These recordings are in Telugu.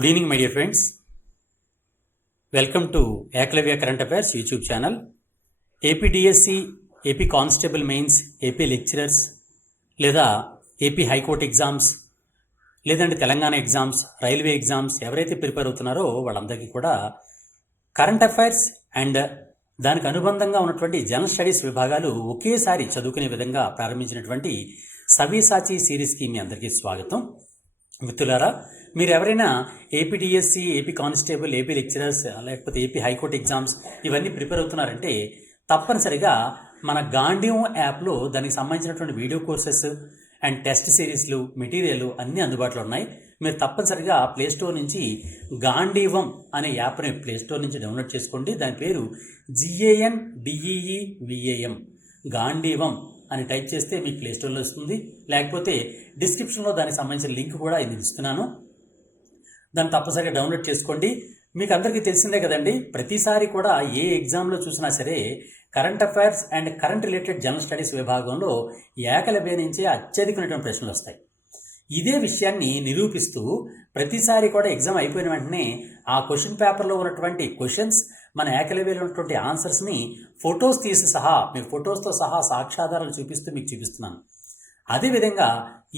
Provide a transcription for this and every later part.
Good evening, my dear friends. Welcome to Eklavya Current Affairs YouTube channel. APDSC, AP Constable Mains, AP Lecturers, లేదా ఏపీ హైకోర్టు ఎగ్జామ్స్ లేదంటే తెలంగాణ ఎగ్జామ్స్, రైల్వే ఎగ్జామ్స్ ఎవరైతే ప్రిపేర్ అవుతున్నారో వాళ్ళందరికీ కూడా కరెంట్ అఫైర్స్ అండ్ దానికి అనుబంధంగా ఉన్నటువంటి జనరల్ స్టడీస్ విభాగాలు ఒకేసారి చదువుకునే విధంగా ప్రారంభించినటువంటి సవ్యసాచి సిరీస్కి మీ అందరికీ స్వాగతం. మిత్రులారా, మీరు ఎవరైనా APDSC, AP constable, AP lecturers లేకపోతే ఏపీ హైకోర్టు ఎగ్జామ్స్ ఇవన్నీ ప్రిపేర్ అవుతున్నారంటే తప్పనిసరిగా మన గాంధీవం యాప్లో దానికి సంబంధించినటువంటి వీడియో కోర్సెస్ అండ్ టెస్ట్ సిరీస్లు, మెటీరియల్ అన్నీ అందుబాటులో ఉన్నాయి. మీరు తప్పనిసరిగా ప్లేస్టోర్ నుంచి గాంధీవం అనే యాప్ని ప్లేస్టోర్ నుంచి డౌన్లోడ్ చేసుకోండి. దాని పేరు GANDEEVAM, గాంధీవం అని టైప్ చేస్తే మీకు ప్లేస్టోర్లో వస్తుంది. లేకపోతే డిస్క్రిప్షన్లో దానికి సంబంధించిన లింక్ కూడా నేను ఇస్తున్నాను, దాన్ని తప్పనిసరిగా డౌన్లోడ్ చేసుకోండి. మీకు అందరికీ తెలిసిందే కదండి, ప్రతిసారి కూడా ఏ ఎగ్జామ్లో చూసినా సరే current affairs and current related general studies విభాగంలో ఏకలవ్య నుంచే అత్యధికమైనటువంటి ప్రశ్నలు వస్తాయి. ఇదే విషయాన్ని నిరూపిస్తూ ప్రతిసారి కూడా ఎగ్జామ్ అయిపోయిన వెంటనే ఆ క్వశ్చన్ పేపర్లో ఉన్నటువంటి క్వశ్చన్స్, మన ఏకలవ్యలో ఉన్నటువంటి ఆన్సర్స్ని ఫొటోస్ తీసి సహా, మీకు ఫొటోస్తో సహా సాక్ష్యాధారాలు చూపిస్తూ మీకు చూపిస్తున్నాను. అదేవిధంగా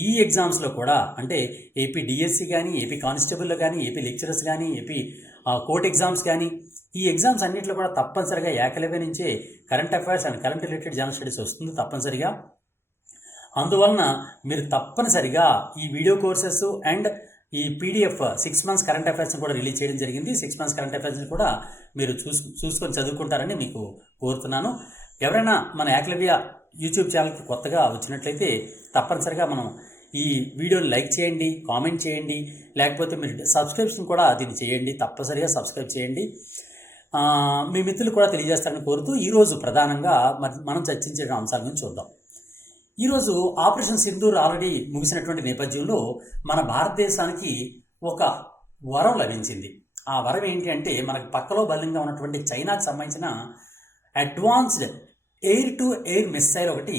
ఈ ఎగ్జామ్స్లో కూడా, అంటే ఏపీ డిఎస్సి కానీ, ఏపీ కానిస్టేబుల్లో కానీ, ఏపీ లెక్చరర్స్ కానీ, ఏపీ కోర్ట్ ఎగ్జామ్స్ కానీ, ఈ ఎగ్జామ్స్ అన్నింటిలో కూడా తప్పనిసరిగా ఏకలవ్య నుంచే current affairs and current related general studies వస్తుంది తప్పనిసరిగా. అందువలన మీరు తప్పనిసరిగా ఈ వీడియో కోర్సెస్ అండ్ ఈ PDF 6 months కరెంట్ అఫైర్స్ని కూడా రిలీజ్ చేయడం జరిగింది. 6 months కరెంట్ అఫైర్స్ని కూడా మీరు చూసుకొని చదువుకుంటారని మీకు కోరుతున్నాను. ఎవరైనా మన ఏకలవ్య యూట్యూబ్ ఛానల్కి కొత్తగా వచ్చినట్లయితే తప్పనిసరిగా మనం ఈ వీడియోని లైక్ చేయండి, కామెంట్ చేయండి, లేకపోతే మీరు సబ్స్క్రిప్షన్ కూడా దీన్ని చేయండి. తప్పనిసరిగా సబ్స్క్రైబ్ చేయండి. మీ మిత్రులు కూడా తెలియజేస్తారని కోరుతూ ఈరోజు ప్రధానంగా మనం చర్చించే అంశాల గురించి చూద్దాం. ఈరోజు ఆపరేషన్ సింధూర్ ఆల్రెడీ ముగిసినటువంటి నేపథ్యంలో మన భారతదేశానికి ఒక వరం లభించింది. ఆ వరం ఏంటి అంటే, మనకు పక్కలో బలంగా ఉన్నటువంటి చైనాకు సంబంధించిన advanced air to air missile ఒకటి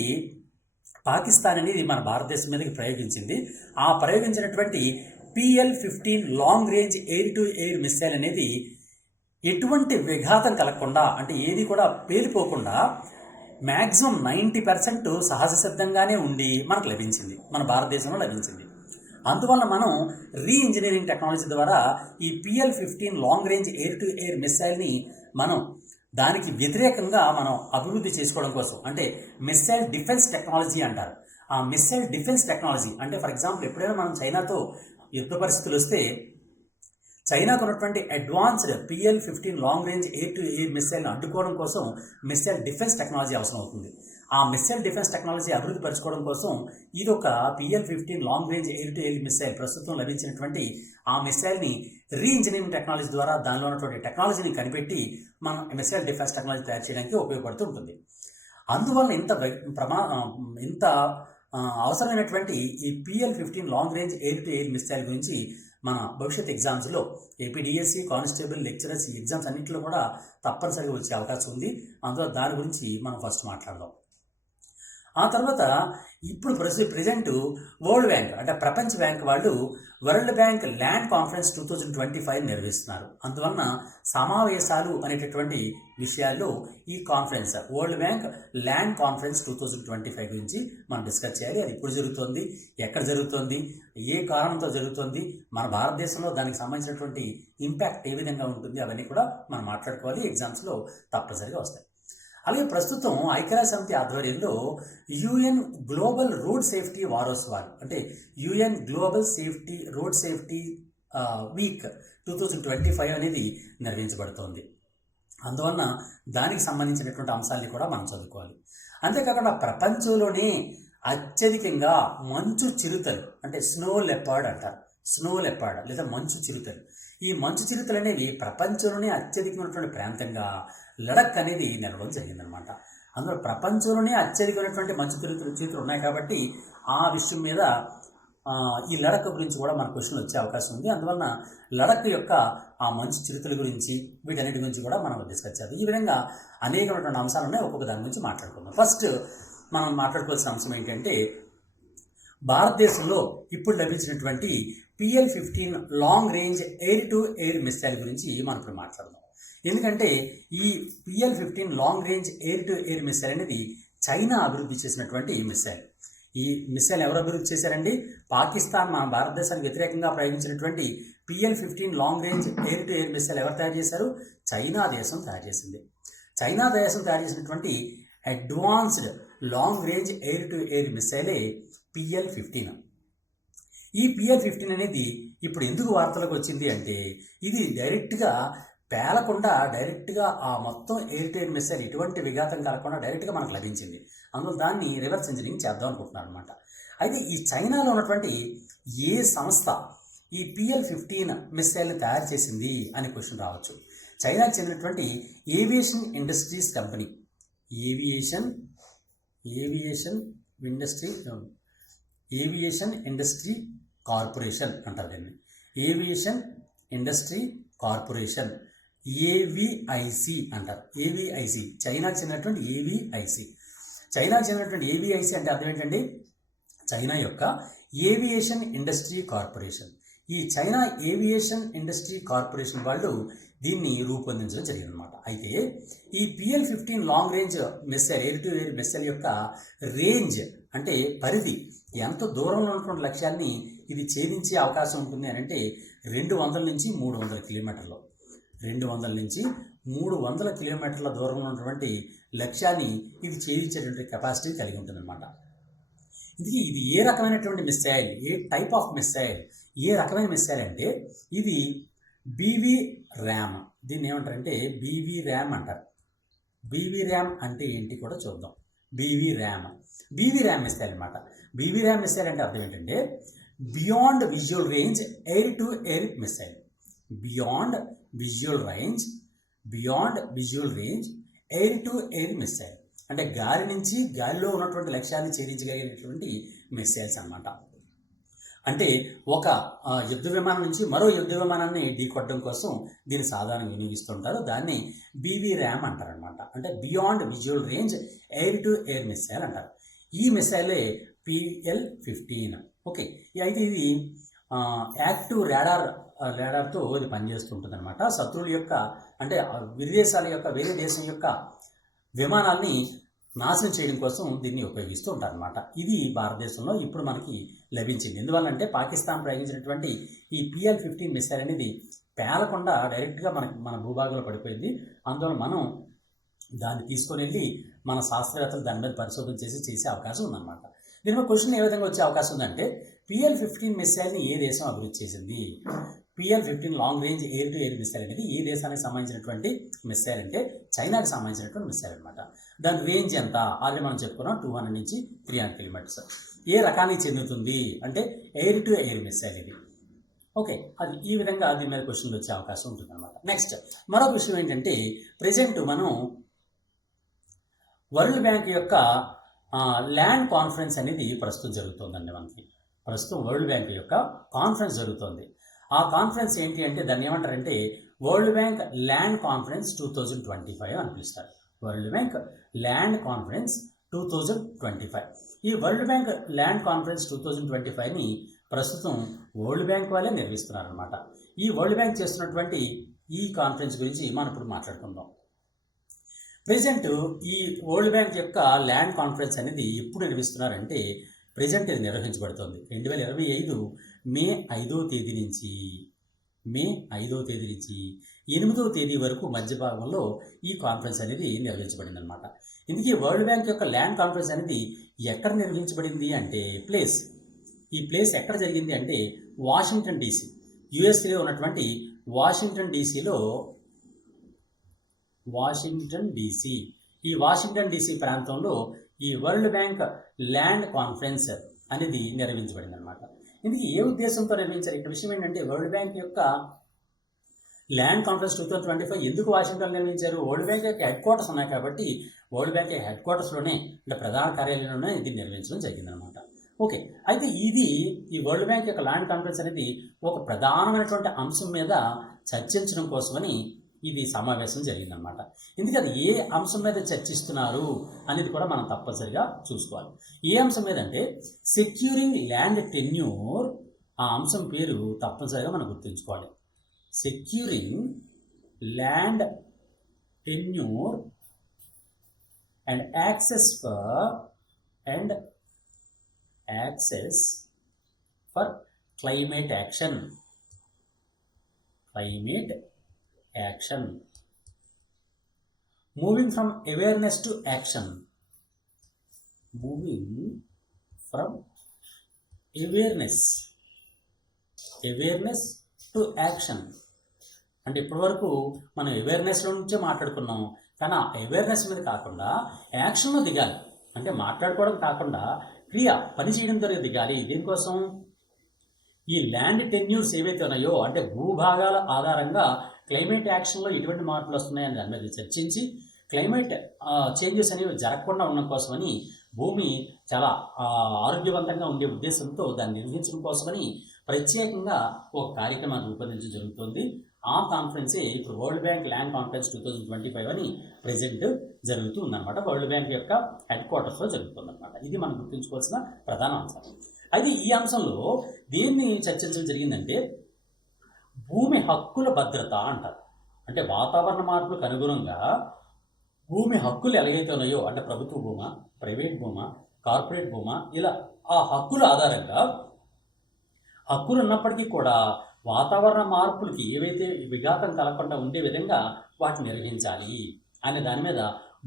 పాకిస్తాన్ అనేది మన భారతదేశం మీదకి ప్రయోగించింది. ఆ ప్రయోగించినటువంటి PL-15 long range air to air missile అనేది ఎటువంటి విఘాతం కలగకుండా, అంటే ఏది కూడా పేలిపోకుండా మ్యాక్సిమం 90% సహజ సిద్ధంగానే ఉండి మనకు లభించింది, మన భారతదేశంలో లభించింది. అందువల్ల మనం రీఇంజనీరింగ్ టెక్నాలజీ ద్వారా ఈ PL-15 long range air to air మిస్సైల్ని మనం దానికి వ్యతిరేకంగా మనం అభివృద్ధి చేసుకోవడం కోసం, అంటే మిస్సైల్ డిఫెన్స్ టెక్నాలజీ అంటారు. ఆ మిస్సైల్ డిఫెన్స్ టెక్నాలజీ అంటే, ఫర్ ఎగ్జాంపుల్, ఎప్పుడైనా మనం చైనాతో యుద్ధ పరిస్థితులు వస్తే చైనాకు ఉన్నటువంటి advanced PL-15 long range air to air మిస్సైల్ని అడ్డుకోవడం కోసం మిస్సైల్ డిఫెన్స్ టెక్నాలజీ అవసరం అవుతుంది. ఆ మిస్సైల్ డిఫెన్స్ టెక్నాలజీ అభివృద్ధి పరచుకోవడం కోసం ఇది ఒక PL-15 long range air to air missile, ప్రస్తుతం లభించినటువంటి ఆ మిస్సైల్ని రీఇంజనీరింగ్ టెక్నాలజీ ద్వారా దానిలో ఉన్నటువంటి టెక్నాలజీని కనిపెట్టి మనం మిస్సైల్ డిఫెన్స్ టెక్నాలజీ తయారు చేయడానికి ఉపయోగపడుతూ ఉంటుంది. అందువల్ల ఇంత అవసరమైనటువంటి ఈ PL-15 long range air to air missile గురించి మన భవిష్యత్ ఎగ్జామ్స్లో ఏపీడిఎస్సి, కానిస్టేబుల్, లెక్చరర్స్ ఈ ఎగ్జామ్స్ అన్నింటిలో కూడా తప్పనిసరిగా వచ్చే అవకాశం ఉంది. అందులో దాని గురించి మనం ఫస్ట్ మాట్లాడదాం. ఆ తర్వాత ఇప్పుడు ప్రజెంట్ వరల్డ్ బ్యాంక్, అంటే ప్రపంచ బ్యాంక్ వాళ్ళు వరల్డ్ బ్యాంక్ ల్యాండ్ కాన్ఫరెన్స్ 2025 నిర్వహిస్తున్నారు. అందువలన సమావేశాలు అనేటటువంటి విషయాల్లో ఈ conference, world bank land conference 2025 గురించి మనం డిస్కస్ చేయాలి. అది ఎప్పుడు జరుగుతుంది, ఎక్కడ జరుగుతుంది, ఏ కారణంతో జరుగుతుంది, మన భారతదేశంలో దానికి సంబంధించినటువంటి ఇంపాక్ట్ ఏ విధంగా ఉంటుంది, అవన్నీ కూడా మనం మాట్లాడుకోవాలి. ఎగ్జామ్స్లో తప్పనిసరిగా వస్తాయి. అలాగే ప్రస్తుతం ఐక్యరాజ్య సమితి ఆధ్వర్యంలో UN గ్లోబల్ రోడ్ సేఫ్టీ వారోత్సవాలు, అంటే UN global road safety week 2025 అనేది నిర్వహించబడుతోంది. అందువలన దానికి సంబంధించినటువంటి అంశాలని కూడా మనం చదువుకోవాలి. అంతేకాకుండా ప్రపంచంలోనే అత్యధికంగా మంచు చిరుతలు, అంటే స్నో లెపర్డ్ అంటారు, స్నో లెపర్డ్ లేదా మంచు చిరుతలు, ఈ మంచు చిరుతలు అనేవి ప్రపంచంలోనే అత్యధికమైనటువంటి ప్రాంతంగా లడక్ అనేది నిలవడం జరిగిందనమాట. అందులో ప్రపంచంలోనే అత్యధికమైనటువంటి మంచు చిరుతలు ఉన్నాయి కాబట్టి ఆ విషయం మీద ఈ లడక్ గురించి కూడా మన క్వశ్చన్లు వచ్చే అవకాశం ఉంది. అందువలన లడక్ యొక్క ఆ మంచు చిరుతల గురించి, వీటన్నిటి గురించి కూడా మనం డిస్కస్ చేద్దాం. ఈ విధంగా అనేకమైనటువంటి అంశాలు ఉన్నాయి, ఒక్కొక్క దాని గురించి మాట్లాడుకుందాం. ఫస్ట్ మనం మాట్లాడుకోవాల్సిన అంశం ఏంటంటే, భారతదేశంలో ఇప్పుడు లభించినటువంటి PL-15 long range air to air missile గురించి మనం ఇప్పుడు మాట్లాడదాం. ఎందుకంటే ఈ PL-15 long range air to air missile అనేది చైనా అభివృద్ధి చేసినటువంటి మిసైల్. ఈ మిసైల్ ఎవరు అభివృద్ధి చేశారండి? పాకిస్తాన్ మన భారతదేశానికి వ్యతిరేకంగా ప్రయోగించినటువంటి PL-15 long range air to air missile ఎవరు తయారు చేశారు? చైనా దేశం తయారు చేసింది. చైనా దేశం తయారు చేసినటువంటి advanced long range air to air మిసైలే PL-15. ఈ PL-15 అనేది ఇప్పుడు ఎందుకు వార్తలకు వచ్చింది అంటే ఇది డైరెక్ట్గా పేలకుండా డైరెక్ట్గా ఆ మొత్తం ఎయిర్ టు ఎయిర్ మిసైల్ ఎటువంటి విఘాతం కలగకుండా డైరెక్ట్గా మనకు లభించింది. అందులో దాన్ని రివర్స్ ఇంజనీరింగ్ చేద్దాం అనుకుంటున్నారు అనమాట. అయితే ఈ చైనాలో ఉన్నటువంటి ఏ సంస్థ ఈ PL-15 మిసైల్ని తయారు చేసింది అని క్వశ్చన్ రావచ్చు. చైనాకి చెందినటువంటి aviation industries company, aviation industry corporation అంటారు దీన్ని. ఏవియేషన్ ఇండస్ట్రీ కార్పొరేషన్, ఏవిఐసి అంటారు. ఏవిఐసి చైనాకి చెందినటువంటి ఏవిఐసి. చైనాకి చెందినటువంటి ఏవిఐసి అంటే అర్థం ఏంటండి? చైనా యొక్క ఏవియేషన్ ఇండస్ట్రీ కార్పొరేషన్. ఈ చైనా ఏవియేషన్ ఇండస్ట్రీ కార్పొరేషన్ వాళ్ళు దీన్ని రూపొందించడం జరిగిందనమాట. అయితే ఈ PL-15 long range missile air to air missile యొక్క రేంజ్ అంటే పరిధి ఎంత దూరంలో ఉన్నటువంటి లక్ష్యాన్ని ఇది ఛేదించే అవకాశం ఉంటుంది అని అంటే 200 నుంచి 300 కిలోమీటర్లు. 200 నుంచి 300 కిలోమీటర్ల దూరంలో ఉన్నటువంటి లక్ష్యాన్ని ఇది ఛేదించేటువంటి కెపాసిటీ కలిగి ఉంటుందన్నమాట. ఇది ఏ రకమైనటువంటి మిసైల్, ఏ టైప్ ఆఫ్ మిసైల్, ఏ రకమైన మిసైల్ అంటే ఇది బీవీ ర్యామ్. దీన్ని ఏమంటారంటే బీవీ ర్యామ్ అంటారు. బీవీ ర్యామ్ అంటే ఏంటి కూడా చూద్దాం. బీవీ ర్యామ్ మిసైల్ అనమాట. బీవీ ర్యామ్ మిసైల్ అంటే అర్థం ఏంటంటే beyond visual range air to air missile. Beyond visual range air to air missile అంటే గాలి నుంచి గాలిలో ఉన్నటువంటి లక్ష్యాన్ని ఛేదించగలిగినటువంటి మిసైల్స్ అన్నమాట. అంటే ఒక యుద్ధ విమానం నుంచి మరో యుద్ధ విమానాన్ని ఢీకొట్టడం కోసం దీన్ని సాధారణంగా వినియోగిస్తుంటారు. దాన్ని బీవీ ర్యామ్ అంటారనమాట. అంటే beyond visual range air to air missile అంటారు. ఈ మిసైలే PL-15. ఓకే, అయితే ఇది యాక్టివ్ రాడార్తో ఇది పనిచేస్తుంటుంది అనమాట. శత్రువుల యొక్క అంటే వేరే దేశం యొక్క విమానాల్ని నాశనం చేయడం కోసం దీన్ని ఉపయోగిస్తూ ఉంటారనమాట. ఇది భారతదేశంలో ఇప్పుడు మనకి లభించింది. ఎందువల్లంటే పాకిస్తాన్ ప్రయోగించినటువంటి ఈ PL-15 మిసైల్ అనేది పేలకుండా డైరెక్ట్గా మన భూభాగంలో పడిపోయింది. అందువల్ల మనం దాన్ని తీసుకొని వెళ్ళి మన శాస్త్రవేత్తలు దాని మీద పరిశోధన చేసే అవకాశం ఉందన్నమాట. దీని మీద క్వశ్చన్ ఏ విధంగా వచ్చే అవకాశం ఉందంటే PL-15 మిసైల్ని ఏ దేశం అభివృద్ధి చేసింది? PL-15 long range air to air missile అనేది ఏ దేశానికి సంబంధించినటువంటి మిసైల్ అంటే చైనాకి సంబంధించినటువంటి మిసైల్ అనమాట. దాని రేంజ్ ఎంత ఆల్రెడీ మనం చెప్పుకున్నాం, 200 నుంచి 300 కిలోమీటర్స్. ఏ రకానికి చెందుతుంది అంటే ఎయిర్ టు ఎయిర్ మిసైల్ ఇది. ఓకే, అది ఈ విధంగా దీని మీద క్వశ్చన్లు వచ్చే అవకాశం ఉంటుంది అనమాట. నెక్స్ట్ మరొక విషయం ఏంటంటే ప్రజెంట్ మనం వరల్డ్ బ్యాంక్ యొక్క ల్యాండ్ కాన్ఫరెన్స్ అనేది ప్రస్తుతం జరుగుతుందండి. ప్రస్తుతం వరల్డ్ బ్యాంక్ యొక్క కాన్ఫరెన్స్ జరుగుతుంది. ఆ కాన్ఫరెన్స్ ఏంటి అంటే దాన్ని ఏమంటారంటే వరల్డ్ బ్యాంక్ ల్యాండ్ కాన్ఫరెన్స్ 2025 అని పిలుస్తారు. World bank land conference 2025. ఈ వరల్డ్ బ్యాంక్ ల్యాండ్ కాన్ఫరెన్స్ 2025ని ప్రస్తుతం వరల్డ్ బ్యాంక్ వాళ్ళే నిర్వహిస్తున్నారనమాట. ఈ వరల్డ్ బ్యాంక్ చేస్తున్నటువంటి ఈ కాన్ఫరెన్స్ గురించి మనం ఇప్పుడు మాట్లాడుకుందాం. ప్రజెంట్ ఈ వరల్డ్ బ్యాంక్ యొక్క ల్యాండ్ కాన్ఫరెన్స్ అనేది ఎప్పుడు నిర్వహిస్తున్నారంటే ప్రజెంట్ ఇది నిర్వహించబడుతుంది 2025 మే 5వ తేదీ నుంచి 8వ తేదీ వరకు మధ్య భాగంలో ఈ కాన్ఫరెన్స్ అనేది నిర్వహించబడింది అనమాట. ఇందుకే వరల్డ్ బ్యాంక్ యొక్క ల్యాండ్ కాన్ఫరెన్స్ అనేది ఎక్కడ నిర్వహించబడింది అంటే ఈ ప్లేస్ ఎక్కడ జరిగింది అంటే వాషింగ్టన్ DC, యుఎస్లో ఉన్నటువంటి వాషింగ్టన్ DC ప్రాంతంలో ఈ వరల్డ్ బ్యాంక్ ల్యాండ్ కాన్ఫరెన్స్ అనేది నిర్వహించబడింది అనమాట. ఇందుకు ఏ ఉద్దేశంతో నిర్వహించారు? ఇక్కడ విషయం ఏంటంటే వరల్డ్ బ్యాంక్ యొక్క ల్యాండ్ కాన్ఫరెన్స్ 2025 ఎందుకు వాషింగ్టన్ నిర్వహించారు? వరల్డ్ బ్యాంక్ యొక్క హెడ్ క్వార్టర్స్ ఉన్నాయి కాబట్టి వరల్డ్ బ్యాంక్ హెడ్ క్వార్టర్స్లోనే అంటే ప్రధాన కార్యాలయంలోనే ఇది నిర్వహించడం జరిగిందనమాట. ఓకే, అయితే ఈ వరల్డ్ బ్యాంక్ యొక్క ల్యాండ్ కాన్ఫరెన్స్ అనేది ఒక ప్రధానమైనటువంటి అంశం మీద చర్చించడం కోసమని ఇది సమావేశం జరిగిందనమాట. ఎందుకంటే ఏ అంశం మీద చర్చిస్తున్నారు అనేది కూడా మనం తప్పనిసరిగా చూసుకోవాలి. ఏ అంశం మీద అంటే సెక్యూరింగ్ ల్యాండ్ టెన్యూర్ ఆ అంశం పేరు తప్పనిసరిగా మనం గుర్తుంచుకోవాలి. Securing land tenure and access for climate action. Moving from awareness to action. అంటే ఇప్పటివరకు మనం అవేర్నెస్లో నుంచే మాట్లాడుకున్నాం, కానీ ఆ అవేర్నెస్ మీద కాకుండా యాక్షన్లో దిగాలి. అంటే మాట్లాడుకోవడం కాకుండా పని చేయడం ద్వారా దిగాలి. దీనికోసం ఈ ల్యాండ్ టెన్యూర్స్ ఏవైతే ఉన్నాయో, అంటే భూభాగాల ఆధారంగా క్లైమేట్ యాక్షన్లో ఎటువంటి మార్పులు వస్తున్నాయని దాని మీద చర్చించి క్లైమేట్ చేంజెస్ అనేవి జరగకుండా ఉండడం కోసమని, భూమి చాలా ఆరోగ్యవంతంగా ఉండే ఉద్దేశంతో దాన్ని నిర్వహించడం కోసమని ప్రత్యేకంగా ఒక కార్యక్రమాన్ని రూపొందించడం జరుగుతుంది. ఆ కాన్ఫరెన్సే ఇప్పుడు వరల్డ్ బ్యాంక్ ల్యాండ్ కాన్ఫరెన్స్ 2025 అని ప్రెజెంట్ జరుగుతూ ఉందన్నమాట. వరల్డ్ బ్యాంక్ యొక్క హెడ్ క్వార్టర్స్లో జరుగుతుందన్నమాట. ఇది మనం గుర్తుంచుకోవాల్సిన ప్రధాన అంశం. అయితే ఈ అంశంలో దేన్ని చర్చించడం జరిగిందంటే భూమి హక్కుల భద్రత అంటారు. అంటే వాతావరణ మార్పులకు అనుగుణంగా భూమి హక్కులు ఎలాగైతే ఉన్నాయో, అంటే ప్రభుత్వ భూమా, ప్రైవేట్ భూమా, కార్పొరేట్ భూమా, ఇలా ఆ హక్కుల ఆధారంగా హక్కులు ఉన్నప్పటికీ కూడా వాతావరణ మార్పులకి ఏవైతే విఘాతం కలగకుండా ఉండే విధంగా వాటిని నిర్వహించాలి అనే దాని మీద,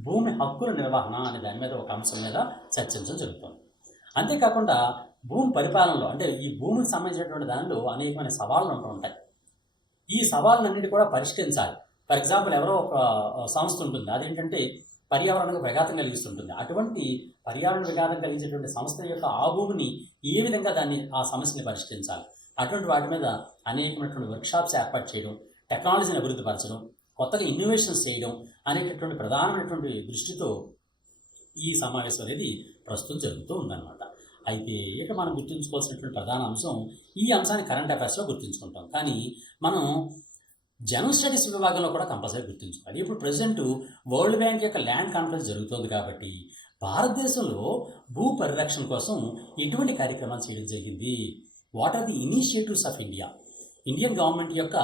భూమి హక్కుల నిర్వహణ అనే దాని మీద ఒక అంశం మీద చర్చించడం జరుగుతుంది. అంతేకాకుండా భూమి పరిపాలనలో, అంటే ఈ భూమికి సంబంధించినటువంటి దానిలో అనేకమైన సవాళ్ళు ఉంటూ ఉంటాయి. ఈ సవాళ్ళన్నిటి కూడా పరిష్కరించాలి. ఫర్ ఎగ్జాంపుల్, ఎవరో ఒక సంస్థ ఉంటుంది, అదేంటంటే పర్యావరణకు విఘాతం కలిగిస్తుంటుంది. అటువంటి పర్యావరణ విఘాతం కలిగించేటువంటి సంస్థ యొక్క ఆ భూమిని ఏ విధంగా ఆ సమస్యని పరిష్కరించాలి, అటువంటి వాటి మీద అనేకమైనటువంటి వర్క్షాప్స్ ఏర్పాటు చేయడం, టెక్నాలజీని అభివృద్ధి పరచడం, కొత్తగా ఇన్నోవేషన్స్ చేయడం అనేటటువంటి ప్రధానమైనటువంటి దృష్టితో ఈ సమావేశం అనేది ప్రస్తుతం జరుగుతూ ఉందన్నమాట. అయితే ఇక మనం గుర్తుంచుకోవాల్సినటువంటి ప్రధాన అంశం, ఈ అంశాన్ని కరెంట్ అఫైర్స్లో గుర్తుంచుకుంటాం, కానీ మనం జనరల్ స్టడీస్ విభాగంలో కూడా కంపల్సరీ గుర్తుంచుకోవాలి. ఇప్పుడు ప్రజెంట్ వరల్డ్ బ్యాంక్ యొక్క ల్యాండ్ కాన్ఫరెన్స్ జరుగుతుంది కాబట్టి భారతదేశంలో భూ పరిరక్షణ కోసం ఎటువంటి కార్యక్రమాలు చేయడం జరిగింది, what are the initiatives of Indian government యొక్క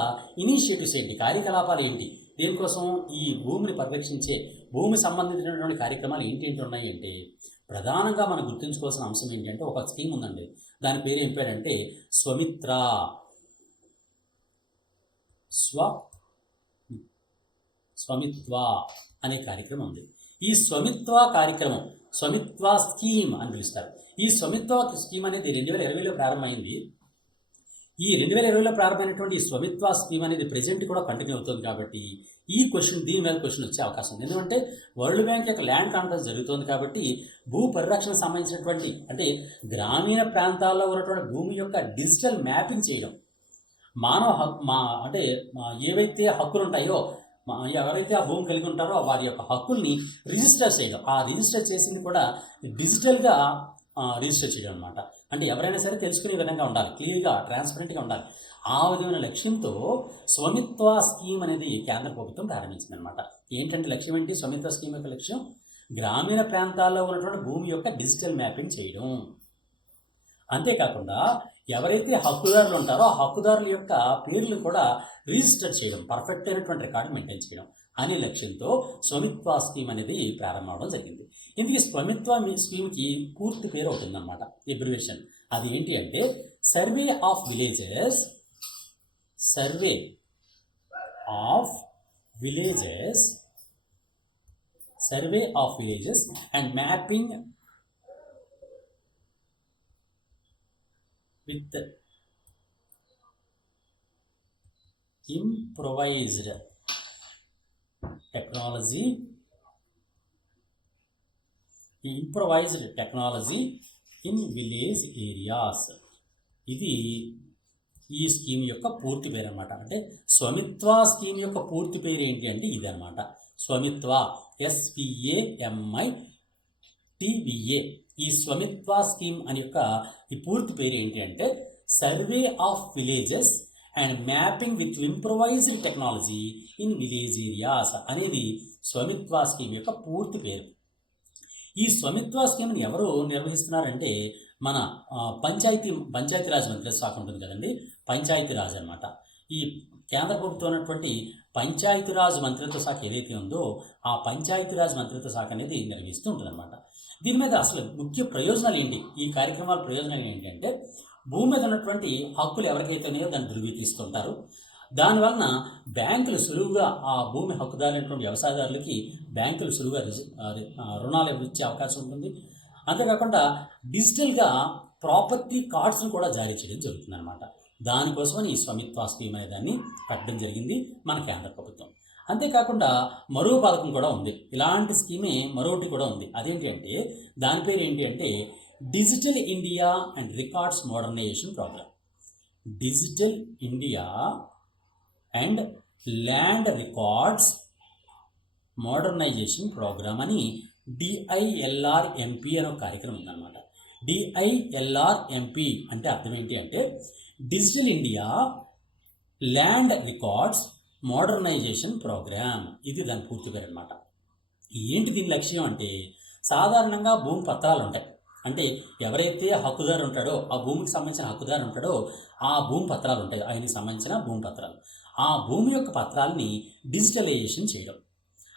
ఇనిషియేటివ్స్ ఏంటి, కార్యకలాపాలు ఏంటి, దీనికోసం ఈ భూమిని పరిరక్షించే భూమి సంబంధించినటువంటి కార్యక్రమాలు ఏంటి ఉన్నాయి అంటే, ప్రధానంగా మనం గుర్తుంచుకోవాల్సిన అంశం ఏంటంటే ఒక స్కీమ్ ఉందండి. దాని పేరు ఏం పేరంటే స్వమిత్వ అనే కార్యక్రమం ఉంది. ఈ స్వమిత్వ కార్యక్రమం స్వమిత్వ స్కీమ్ అని పిలుస్తారు. ఈ స్వమిత్వ స్కీమ్ అనేది 2020లో ప్రారంభమైంది. ఈ 2020లో ప్రారంభమైనటువంటి ఈ స్వమిత్వ స్కీమ్ అనేది ప్రెజెంట్ కూడా కంటిన్యూ అవుతుంది. కాబట్టి దీని మీద క్వశ్చన్ వచ్చే అవకాశం ఉంది. ఎందుకంటే వరల్డ్ బ్యాంక్ యొక్క ల్యాండ్ కాన్ఫరెన్స్ జరుగుతుంది కాబట్టి భూ పరిరక్షణకు సంబంధించినటువంటి, అంటే గ్రామీణ ప్రాంతాల్లో ఉన్నటువంటి భూమి యొక్క డిజిటల్ మ్యాపింగ్ చేయడం, ఏవైతే హక్కులు ఉంటాయో, ఎవరైతే ఆ భూమి కలిగి ఉంటారో వారి యొక్క హక్కుల్ని రిజిస్టర్ చేయడం, ఆ రిజిస్టర్ చేసింది కూడా డిజిటల్గా రిజిస్టర్ చేయడం అనమాట. అంటే ఎవరైనా సరే తెలుసుకునే విధంగా ఉండాలి, క్లియర్గా ట్రాన్స్పరెంట్గా ఉండాలి. ఆ విధమైన లక్ష్యంతో స్వమిత్వ స్కీమ్ అనేది కేంద్ర ప్రభుత్వం ప్రారంభించింది అనమాట. ఏంటంటే లక్ష్యం ఏంటి? స్వమిత్వ స్కీమ్ యొక్క లక్ష్యం గ్రామీణ ప్రాంతాల్లో ఉన్నటువంటి భూమి యొక్క డిజిటల్ మ్యాపింగ్ చేయడం. అంతేకాకుండా ఎవరైతే హక్కుదారులు ఉంటారో ఆ హక్కుదారుల యొక్క పేర్లు కూడా రిజిస్టర్ చేయడం, పర్ఫెక్ట్ అయినటువంటి రికార్డు మెయింటైన్ చేయడం అనే లక్ష్యంతో స్వమిత్వ స్కీమ్ అనేది ప్రారంభమవడం జరిగింది. ఇందుకు స్వమిత్వ స్కీమ్కి పూర్తి పేరు అవుతుందన్నమాట, ఎబ్రివేషన్. అది ఏంటి అంటే survey of villages and mapping with improvised technology in village areas. ఇది ఈ స్కీమ్ యొక్క పూర్తి పేరు అనమాట. అంటే స్వమిత్వ స్కీమ్ యొక్క పూర్తి పేరు ఏంటి అంటే ఇది అనమాట. స్వమిత్వ, SPAMITVA. ఈ స్వమిత్వ స్కీమ్ అని యొక్క ఈ పూర్తి పేరు ఏంటి అంటే survey of villages and mapping with improvised technology in village areas అనేది స్వమిత్వ స్కీమ్ యొక్క పూర్తి పేరు. ఈ స్వామిత్వ స్కీమ్ని ఎవరు నిర్వహిస్తున్నారంటే మన పంచాయతీరాజ్ మంత్రిత్వ శాఖ ఉంటుంది కదండి, పంచాయతీరాజ్ అనమాట. ఈ కేంద్ర ప్రభుత్వం ఉన్నటువంటి పంచాయతీరాజ్ మంత్రిత్వ శాఖ ఏదైతే ఉందో ఆ పంచాయతీరాజ్ మంత్రిత్వ శాఖ అనేది నిర్వహిస్తూ ఉంటుంది అనమాట. దీని మీద అసలు ముఖ్య ప్రయోజనాలు ఏంటి, ఈ కార్యక్రమాల ప్రయోజనాలు ఏంటి అంటే భూమి మీద ఉన్నటువంటి హక్కులు ఎవరికైతే ఉన్నాయో దాన్ని ధృవీకరిస్తుంటారు. దానివలన బ్యాంకులు సులువుగా ఆ భూమి హక్కుదారైనటువంటి వ్యవసాయదారులకి బ్యాంకులు సులువుగా రుణాలు ఇచ్చే అవకాశం ఉంటుంది. అంతేకాకుండా డిజిటల్గా ప్రాపర్టీ కార్డ్స్ని కూడా జారీ చేయడం జరుగుతుంది అనమాట. దానికోసమని ఈ స్వామిత్వ స్కీమ్ అనే దాన్ని పెట్టడం జరిగింది మన కేంద్ర ప్రభుత్వం. అంతేకాకుండా మరో పథకం కూడా ఉంది, ఇలాంటి స్కీమే మరొకటి కూడా ఉంది. అదేంటి అంటే దాని పేరు ఏంటి అంటే digital India and records modernisation programme. Digital India and land records modernisation programme అని DILRMP అనే ఒక కార్యక్రమం ఉందన్నమాట. DILRMP అంటే అర్థం ఏంటి అంటే digital India land records modernisation programme, ఇది దాని పూర్తి పేరు అనమాట. ఏంటి దీని లక్ష్యం అంటే సాధారణంగా భూమి పత్రాలు ఉంటాయి, అంటే ఎవరైతే హక్కుదారు ఉంటాడో ఆ భూమికి సంబంధించిన హక్కుదారు ఉంటాడో ఆ భూమి పత్రాలు ఉంటాయి, ఆయనకి సంబంధించిన భూమి పత్రాలు. ఆ భూమి యొక్క పత్రాలని డిజిటలైజేషన్ చేయడం,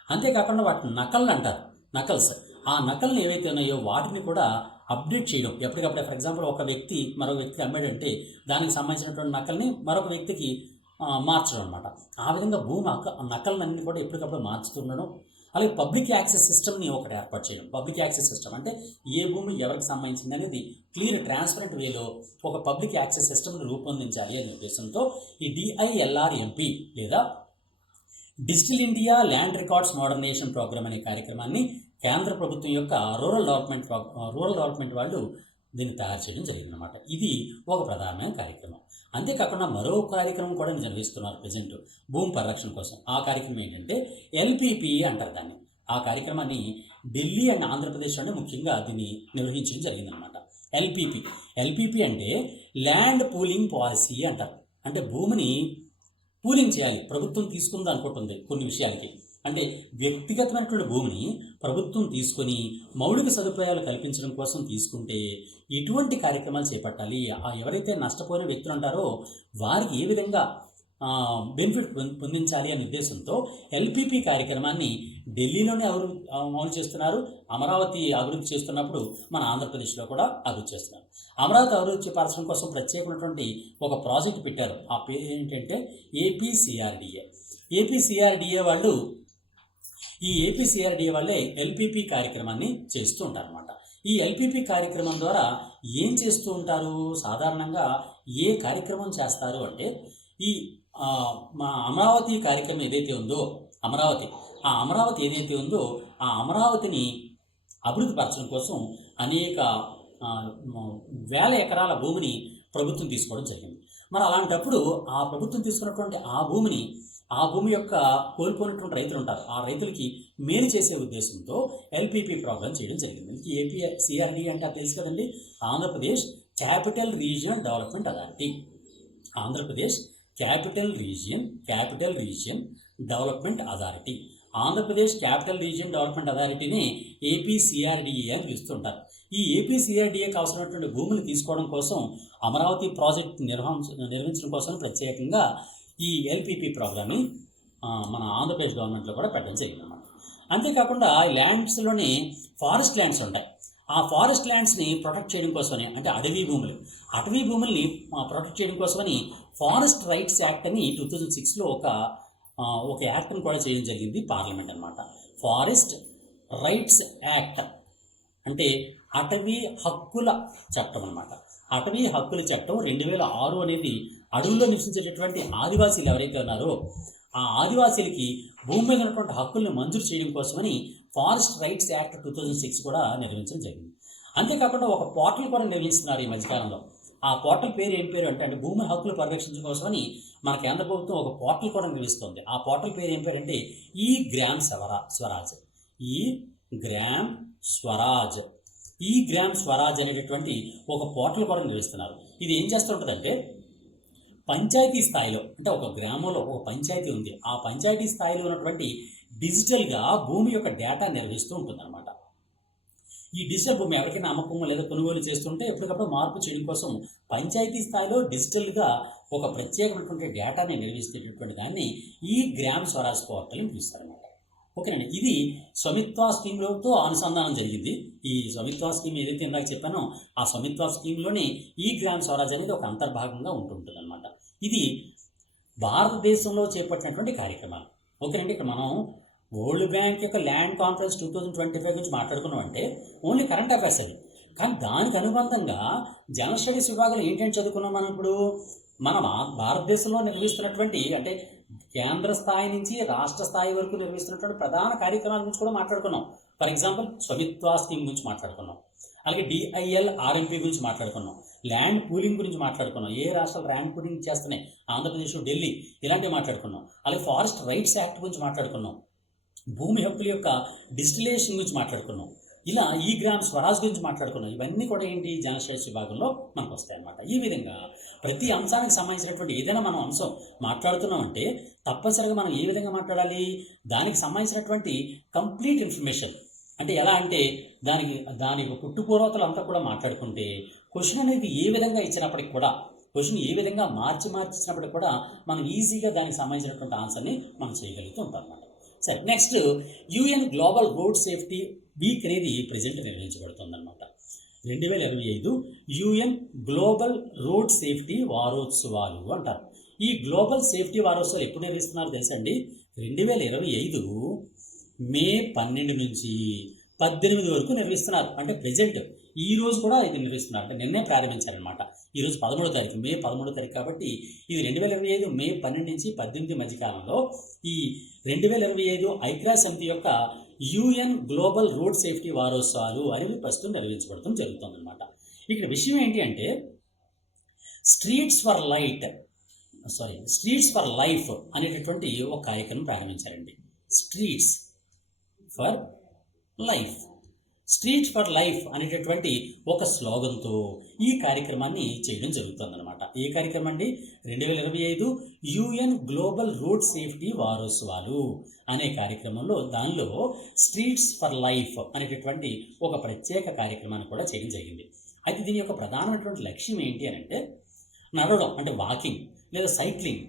అంతేకాకుండా వాటిని నకళ్ళు అంటారు, నకల్స్. ఆ నకల్ని ఏవైతే ఉన్నాయో వాటిని కూడా అప్డేట్ చేయడం ఎప్పటికప్పుడే. ఫర్ ఎగ్జాంపుల్ ఒక వ్యక్తి మరొక వ్యక్తికి అమ్మాడంటే దానికి సంబంధించినటువంటి నకల్ని మరొక వ్యక్తికి మార్చడం అనమాట. ఆ విధంగా భూమి నకలన్నీ కూడా ఎప్పటికప్పుడు మార్చుతుండడం. అలాగే పబ్లిక్ యాక్సెస్ సిస్టమ్ని ఒకటి ఏర్పాటు చేయడం. పబ్లిక్ యాక్సెస్ సిస్టమ్ అంటే ఏ భూమి ఎవరికి సంబంధించింది అనేది క్లియర్ ట్రాన్స్పరెంట్ వేలో ఒక పబ్లిక్ యాక్సెస్ సిస్టమ్ని రూపొందించాలి అనే ఉద్దేశంతో ఈ DILRMP లేదా digital India land records modernisation programme అనే కార్యక్రమాన్ని కేంద్ర ప్రభుత్వం యొక్క రూరల్ డెవలప్మెంట్ వాళ్ళు దీన్ని తయారు చేయడం జరిగిందనమాట. ఇది ఒక ప్రధానమైన కార్యక్రమం. అంతేకాకుండా మరో కార్యక్రమం కూడా నిర్వహిస్తున్నారు ప్రజెంట్ భూమి పరిరక్షణ కోసం. ఆ కార్యక్రమం ఏంటంటే LPP అంటారు దాన్ని. ఆ కార్యక్రమాన్ని ఢిల్లీ అండ్ ఆంధ్రప్రదేశ్లోనే ముఖ్యంగా దీన్ని నిర్వహించడం జరిగిందనమాట. LPP అంటే ల్యాండ్ పూలింగ్ పాలసీ అంటారు. అంటే భూమిని పూలింగ్ చేయాలి, ప్రభుత్వం తీసుకుంది అనుకుంటుంది కొన్ని విషయాలకి. అంటే వ్యక్తిగతమైనటువంటి భూమిని ప్రభుత్వం తీసుకొని మౌలిక సదుపాయాలు కల్పించడం కోసం తీసుకుంటే ఎటువంటి కార్యక్రమాలు చేపట్టాలి, ఎవరైతే నష్టపోయిన వ్యక్తులు ఉంటారో వారికి ఏ విధంగా బెనిఫిట్ పొందించాలి అనే ఉద్దేశంతో LPP కార్యక్రమాన్ని ఢిల్లీలోనే అమలు చేస్తున్నారు. అమరావతి అభివృద్ధి చేస్తున్నప్పుడు మన ఆంధ్రప్రదేశ్లో కూడా అభివృద్ధి చేస్తున్నారు. అమరావతి అభివృద్ధి పరచడం కోసం ప్రత్యేకమైనటువంటి ఒక ప్రాజెక్ట్ పెట్టారు. ఆ పేరు ఏంటంటే ఏపీసీఆర్డీఏ వాళ్ళు. ఈ ఏపీసీఆర్డీఏ వాళ్ళే LPP కార్యక్రమాన్ని చేస్తూ ఉంటారన్నమాట. ఈ LPP కార్యక్రమం ద్వారా ఏం చేస్తూ ఉంటారు, సాధారణంగా ఏ కార్యక్రమం చేస్తారు అంటే ఈ మా అమరావతి కార్యక్రమం ఏదైతే ఉందో అమరావతి ఏదైతే ఉందో ఆ అమరావతిని అభివృద్ధి పరచడం కోసం అనేక వేల ఎకరాల భూమిని ప్రభుత్వం తీసుకోవడం జరిగింది. మరి అలాంటప్పుడు ఆ ప్రభుత్వం తీసుకున్నటువంటి ఆ భూమి యొక్క కోల్పోయినటువంటి రైతులు ఉంటారు, ఆ రైతులకి మేలు చేసే ఉద్దేశంతో LPP ప్రోగ్రామ్ చేయడం జరిగింది. ఏపీసీఆర్డీ అంటే తెలుసు కదండి, Andhra Pradesh capital region development authority. Andhra Pradesh capital region development authority. Andhra Pradesh capital region development అథారిటీని ఏపీసీఆర్డీఏ అని పిలుస్తుంటారు. ఈ ఏపీసీఆర్డీఏకి అవసరమైనటువంటి భూములు తీసుకోవడం కోసం అమరావతి ప్రాజెక్ట్ నిర్వహించడం కోసం ప్రత్యేకంగా ఈ LPP ప్రోగ్రామ్ని మన ఆంధ్రప్రదేశ్ గవర్నమెంట్లో కూడా పెట్టడం జరిగిందన్నమాట. అంతేకాకుండా ఈ ల్యాండ్స్లోనే ఫారెస్ట్ ల్యాండ్స్ ఉంటాయి. ఆ ఫారెస్ట్ ల్యాండ్స్ని ప్రొటెక్ట్ చేయడం కోసమని, అంటే అటవీ భూముల్ని ప్రొటెక్ట్ చేయడం కోసమని ఫారెస్ట్ రైట్స్ యాక్ట్ అని 2006లో ఒక యాక్ట్ని కూడా చేయడం జరిగింది పార్లమెంట్ అనమాట. ఫారెస్ట్ రైట్స్ యాక్ట్ అంటే అటవీ హక్కుల చట్టం అనమాట. అటవీ హక్కుల చట్టం 2006 అనేది అడవుల్లో నివసించేటటువంటి ఆదివాసీలు ఎవరైతే ఉన్నారో ఆ ఆదివాసీలకి భూమి మీద ఉన్నటువంటి హక్కుల్ని మంజూరు చేయడం కోసమని ఫారెస్ట్ రైట్స్ యాక్ట్ 2006 కూడా నిర్వహించడం జరిగింది. అంతేకాకుండా ఒక పోర్టల్ కూడా నిర్వహిస్తున్నారు ఈ మధ్యకాలంలో. ఆ పోర్టల్ పేరు ఏం పేరు అంటే భూమి హక్కులు పరిరక్షించడం కోసమని మన కేంద్ర ప్రభుత్వం ఒక పోర్టల్ కూడా నిర్వహిస్తుంది. ఆ పోర్టల్ పేరు ఏం పేరు అంటే ఈ గ్రామ్ స్వరాజ్ అనేటటువంటి ఒక పోర్టల్ కూడా నిర్వహిస్తున్నారు. ఇది ఏం చేస్తుంటుందంటే పంచాయతీ స్థాయిలో, అంటే ఒక గ్రామంలో ఒక పంచాయతీ ఉంది, ఆ పంచాయతీ స్థాయిలో ఉన్నటువంటి డిజిటల్గా భూమి యొక్క డేటా నిర్వహిస్తూ ఉంటుందన్నమాట. ఈ డిజిటల్ భూమి ఎవరికైనా అమ్మకం లేదా కొనుగోలు చేస్తుంటే ఎప్పటికప్పుడు మార్పు చేయడం కోసం పంచాయతీ స్థాయిలో డిజిటల్గా ఒక ప్రత్యేకమైనటువంటి డేటాని నిర్వహిస్తున్నటువంటి దాన్ని ఈ గ్రామ్ స్వరాజ్ పోర్టల్ అని పిలుస్తారన్నమాట. ఓకేనండి, ఇది స్వమిత్వ స్కీమ్లతో అనుసంధానం జరిగింది. ఈ స్వమిత్వ స్కీమ్ ఏదైతే ఇందాక చెప్పానో ఆ స్వమిత్వ స్కీమ్లోని ఈ గ్రామ్ స్వరాజ్ అనేది ఒక అంతర్భాగంగా ఉంటుంటుంది అనమాట. ఇది భారతదేశంలో చేపట్టినటువంటి కార్యక్రమాలు. ఓకేనండి, ఇక్కడ మనం వరల్డ్ బ్యాంక్ యొక్క ల్యాండ్ కాన్ఫరెన్స్ 2025 గురించి మాట్లాడుకున్నాం అంటే ఓన్లీ కరెంట్ అఫైర్స్ అది. కానీ దానికి అనుబంధంగా జనరల్ స్టడీస్ విభాగంలో ఏంటంటే చదువుకున్నాం మనం ఇప్పుడు మన భారతదేశంలో నిర్వహిస్తున్నటువంటి అంటే కేంద్ర స్థాయి నుంచి రాష్ట్ర స్థాయి వరకు నిర్వహిస్తున్నటువంటి ప్రధాన కార్యక్రమాల గురించి కూడా మాట్లాడుకున్నాం. ఫర్ ఎగ్జాంపుల్ స్వమిత్వ స్కీమ్ గురించి మాట్లాడుకున్నాం, అలాగే డిఐఎల్ ఆర్ఎంపీ గురించి మాట్లాడుకున్నాం, ల్యాండ్ పూలింగ్ గురించి మాట్లాడుకున్నాం, ఏ రాష్ట్రాలు ల్యాండ్ పూలింగ్ చేస్తున్నాయి, ఆంధ్రప్రదేశ్, ఢిల్లీ, ఇలాంటివి మాట్లాడుకున్నాం. అలాగే ఫారెస్ట్ రైట్స్ యాక్ట్ గురించి మాట్లాడుకున్నాం, భూమి హక్కుల యొక్క డిజిటలైజేషన్ గురించి మాట్లాడుకున్నాం, ఇలా ఈ గ్రామ్ స్వరాజ్ గురించి మాట్లాడుకున్నాం. ఇవన్నీ కూడా ఏంటి జనరల్ స్టడీస్ విభాగంలో మనకు వస్తాయి అన్నమాట. ఈ విధంగా ప్రతి అంశానికి సంబంధించినటువంటి ఏదైనా మనం అంశం మాట్లాడుతున్నామంటే తప్పనిసరిగా మనం ఏ విధంగా మాట్లాడాలి, దానికి సంబంధించినటువంటి కంప్లీట్ ఇన్ఫర్మేషన్ అంటే ఎలా అంటే దాని పుట్టుపూర్వతలు అంతా కూడా మాట్లాడుకుంటే క్వశ్చన్ అనేది ఏ విధంగా ఇచ్చినప్పటికి కూడా క్వశ్చన్ ఏ విధంగా మార్చి ఇచ్చినప్పటికి కూడా మనం ఈజీగా దానికి సంబంధించినటువంటి ఆన్సర్ని మనం చేయగలుగుతూ ఉంటాం అన్నమాట. సరే, next UN global road safety week అనేది ప్రజెంట్ నిర్వహించబడుతుందన్నమాట. 2025 యుఎన్ గ్లోబల్ రోడ్ సేఫ్టీ వారోత్సవాలు అంటారు. ఈ గ్లోబల్ సేఫ్టీ వారోత్సవాలు ఎప్పుడు నిర్వహిస్తున్నారు తెలుసండి? 2025 మే 12 నుంచి 18 వరకు నిర్వహిస్తున్నారు. అంటే ప్రజెంట్ ఈ రోజు కూడా ఇది నిర్వహిస్తున్నారు. అంటే నిన్నే ప్రారంభించారనమాట. ఈరోజు 13వ తారీఖు, మే 13వ తారీఖు కాబట్టి ఇది 2025 మే 12 నుంచి 18 మధ్యకాలంలో ఈ 2025 ఐక్యరాజ్య సమితి యొక్క యుఎన్ గ్లోబల్ రోడ్ సేఫ్టీ వారోత్సవాలు అనేవి ప్రస్తుతం నిర్వహించబడటం జరుగుతుందన్నమాట. ఇక్కడ విషయం ఏంటి అంటే స్ట్రీట్స్ ఫర్ లైఫ్ అనేటటువంటి ఒక కార్యక్రమం ప్రారంభించారండి. స్ట్రీట్స్ ఫర్ లైఫ్ అనేటటువంటి ఒక స్లోగన్తో ఈ కార్యక్రమాన్ని చేయడం జరుగుతుందన్నమాట. ఏ కార్యక్రమం అండి? 2025 యుఎన్ గ్లోబల్ రోడ్ సేఫ్టీ వారోత్సవాలు అనే కార్యక్రమంలో దానిలో స్ట్రీట్స్ ఫర్ లైఫ్ అనేటటువంటి ఒక ప్రత్యేక కార్యక్రమాన్ని కూడా చేయడం జరిగింది. అయితే దీని యొక్క ప్రధానమైనటువంటి లక్ష్యం ఏంటి అని అంటే నడవడం అంటే వాకింగ్ లేదా సైక్లింగ్.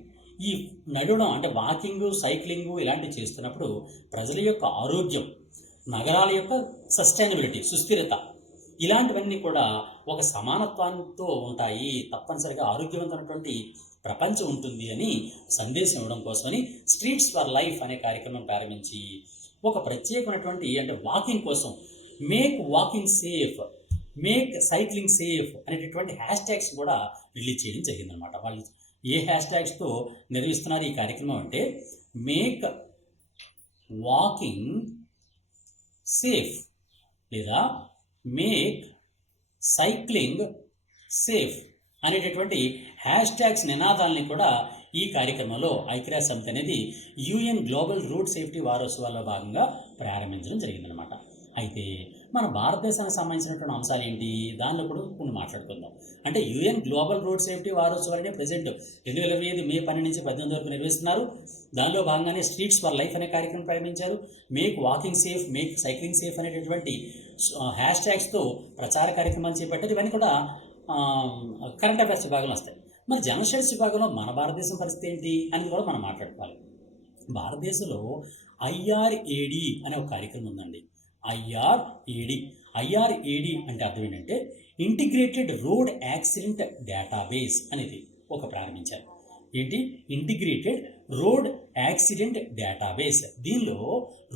ఈ నడవడం అంటే వాకింగ్, సైక్లింగ్ ఇలాంటివి చేస్తున్నప్పుడు ప్రజల యొక్క ఆరోగ్యం, నగరాల యొక్క సస్టైనబిలిటీ, సుస్థిరత ఇలాంటివన్నీ కూడా ఒక సమానత్వంతో ఉంటాయి. తప్పనిసరిగా ఆరోగ్యవంతమైనటువంటి ప్రపంచం ఉంటుంది అని సందేశం ఇవ్వడం కోసమని స్ట్రీట్స్ ఫర్ లైఫ్ అనే కార్యక్రమం ప్రారంభించి ఒక ప్రత్యేకమైనటువంటి అంటే వాకింగ్ కోసం make walking safe, make cycling safe అనేటటువంటి హ్యాష్ ట్యాగ్స్ కూడా రిలీజ్ చేయడం జరిగిందనమాట. వాళ్ళు ఏ హ్యాష్ ట్యాగ్స్తో నిర్వహిస్తున్నారు ఈ కార్యక్రమం అంటే మేక్ వాకింగ్ సేఫ్ లేదా మేక్ సైక్లింగ్ సేఫ్ అనేటటువంటి హ్యాష్ ట్యాగ్స్ నినాదాలని కూడా ఈ కార్యక్రమంలో ఐక్యరాజ్య సమితి అనేది యుఎన్ గ్లోబల్ రోడ్ సేఫ్టీ వారోత్సవాల్లో భాగంగా ప్రారంభించడం జరిగిందనమాట. అయితే మన భారతదేశానికి సంబంధించినటువంటి అంశాలు ఏంటి, దానిలో కూడా కొన్ని మాట్లాడుకుందాం. అంటే యుఎన్ గ్లోబల్ రోడ్ సేఫ్టీ వారోత్సవాలని ప్రజెంట్ 2025 మే 12 నుంచి 18 వరకు నిర్వహిస్తున్నారు. దానిలో భాగంగానే స్ట్రీట్స్ ఫర్ లైఫ్ అనే కార్యక్రమం ప్రారంభించారు. Make walking safe, make cycling safe అనేటటువంటి హ్యాష్ ట్యాగ్స్తో ప్రచార కార్యక్రమాలు చేపట్టారు. ఇవన్నీ కూడా కరెంట్ అఫైర్స్ విభాగంలో వస్తాయి. మరి జనరల్ స్టడీస్ విభాగంలో మన భారతదేశం పరిస్థితి ఏంటి అనేది కూడా మనం మాట్లాడుకోవాలి. భారతదేశంలో ఐఆర్ఏడి అనే ఒక కార్యక్రమం ఉందండి. ఐఆర్ఏడి అంటే అర్థం ఏంటంటే ఇంటిగ్రేటెడ్ రోడ్ యాక్సిడెంట్ డేటాబేస్ అనేది ఒక ప్రారంభించారు. ఏంటి? Integrated road accident database. దీనిలో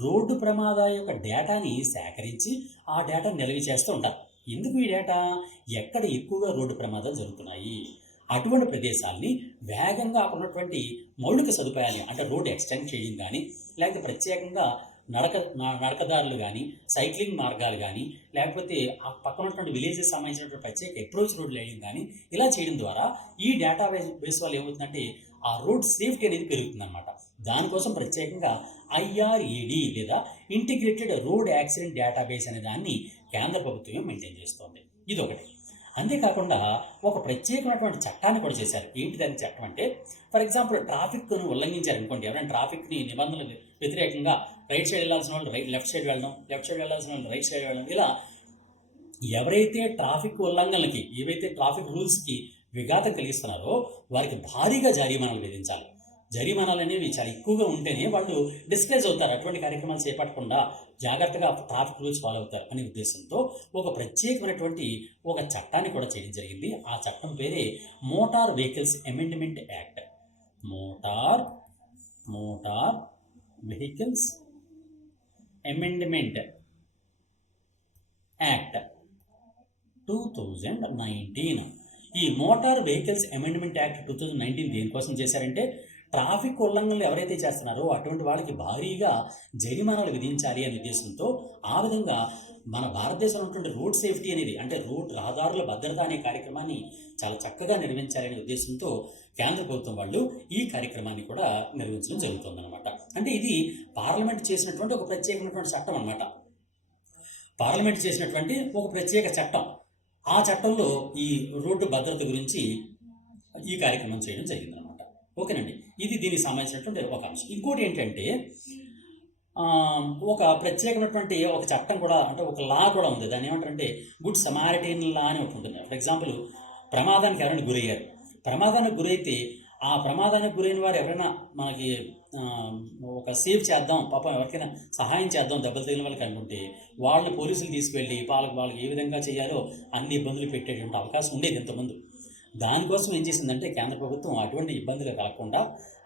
రోడ్డు ప్రమాదాల యొక్క డేటాని సేకరించి ఆ డేటాను నిల్వ చేస్తూ ఉంటారు. ఎందుకు ఈ డేటా? ఎక్కడ ఎక్కువగా రోడ్డు ప్రమాదాలు జరుగుతున్నాయి, అటువంటి ప్రదేశాలని వేగంగా అక్కడ ఉన్నటువంటి మౌలిక సదుపాయాలు అంటే రోడ్డు ఎక్స్టెండ్ చేయడం కానీ, లేకపోతే ప్రత్యేకంగా నడకదారులు కానీ, సైక్లింగ్ మార్గాలు కానీ, లేకపోతే ఆ పక్కన ఉన్నటువంటి విలేజెస్ సంబంధించినటువంటి ప్రత్యేక అప్రోచ్ రోడ్లు వేయడం కానీ, ఇలా చేయడం ద్వారా ఈ డేటాబేస్ వల్ల ఏమవుతుందంటే ఆ రోడ్ సేఫ్టీ అనేది పెరుగుతుందన్నమాట. దానికోసం ప్రత్యేకంగా ఐఆర్ఏడి లేదా ఇంటిగ్రేటెడ్ రోడ్ యాక్సిడెంట్ డేటాబేస్ అనే దాన్ని కేంద్ర ప్రభుత్వం మెయింటైన్ చేస్తోంది. ఇదొకటి. అంతేకాకుండా ఒక ప్రత్యేకమైనటువంటి చట్టాన్ని కూడా చేశారు. ఏంటి దాని చట్టం అంటే, ఫర్ ఎగ్జాంపుల్ ట్రాఫిక్ను ఉల్లంఘించారనుకోండి, ఎవరైనా ట్రాఫిక్ని నిబంధనలు వ్యతిరేకంగా రైట్ సైడ్ వెళ్ళాల్సిన వాళ్ళు లెఫ్ట్ సైడ్ వెళ్ళడం, లెఫ్ట్ సైడ్ వెళ్ళాల్సిన వాళ్ళు రైట్ సైడ్ వెళ్ళడం, ఇలా ఎవరైతే ట్రాఫిక్ ఉల్లంఘనలకి, ఏవైతే ట్రాఫిక్ రూల్స్కి విఘాతం కలిగిస్తున్నారో వారికి భారీగా జరిమానాలు విధించాలి. జరిమానాలు అనేవి చాలా ఎక్కువగా ఉంటేనే వాళ్ళు డిస్కరేజ్ అవుతారు, అటువంటి కార్యక్రమాలు చేపట్టకుండా జాగ్రత్తగా ట్రాఫిక్ రూల్స్ ఫాలో అవుతారు అనే ఉద్దేశంతో ఒక ప్రత్యేకమైనటువంటి ఒక చట్టాన్ని కూడా చేయడం జరిగింది. ఆ చట్టం పేరే motor vehicles amendment act. Motor vehicles amendment act 2019. ఈ మోటార్ వెహికల్స్ అమెండ్మెంట్ యాక్ట్ 2019 దేనికోసం చేశారంటే ట్రాఫిక్ ఉల్లంఘనలు ఎవరైతే చేస్తున్నారో అటువంటి వాళ్ళకి భారీగా జరిమానాలు విధించాలి అనే ఉద్దేశంతో ఆ విధంగా మన భారతదేశంలో ఉన్నటువంటి రోడ్ సేఫ్టీ అనేది, అంటే రహదారుల భద్రత అనే కార్యక్రమాన్ని చాలా చక్కగా నిర్వహించాలనే ఉద్దేశంతో కేంద్ర ప్రభుత్వం వాళ్ళు ఈ కార్యక్రమాన్ని కూడా నిర్వహించడం జరుగుతుందన్నమాట. అంటే ఇది పార్లమెంట్ చేసినటువంటి ఒక ప్రత్యేకమైనటువంటి చట్టం అన్నమాట. పార్లమెంట్ చేసినటువంటి ఒక ప్రత్యేక చట్టం. ఆ చట్టంలో ఈ రోడ్డు భద్రత గురించి ఈ కార్యక్రమం చేయడం జరిగిందనమాట. ఓకేనండి, ఇది దీనికి సంబంధించినటువంటి ఒక అంశం. ఇంకోటి ఏంటంటే ఒక ప్రత్యేకమైనటువంటి ఒక చట్టం కూడా, అంటే ఒక లా కూడా ఉంది. దాన్ని ఏమంటారంటే గుడ్ సమారిటైన్ లా అని ఒకటి ఉంటుంది. ఫర్ ఎగ్జాంపుల్, ప్రమాదానికి ఎవరైనా గురయ్యారు, ప్రమాదానికి గురైతే ఆ ప్రమాదానికి గురైన వారు ఎవరైనా మనకి ఒక సేవ్ చేద్దాం, పాపం ఎవరికైనా సహాయం చేద్దాం దెబ్బలు తగిలిన వాళ్ళకి అనుకుంటే వాళ్ళని పోలీసులు తీసుకువెళ్ళి వాళ్ళకి ఏ విధంగా చేయాలో అన్ని ఇబ్బందులు పెట్టేటువంటి అవకాశం ఉండేది ఇంతకుముందు. దానికోసం ఏం చేసిందంటే కేంద్ర ప్రభుత్వం అటువంటి ఇబ్బందులు కలగకుండా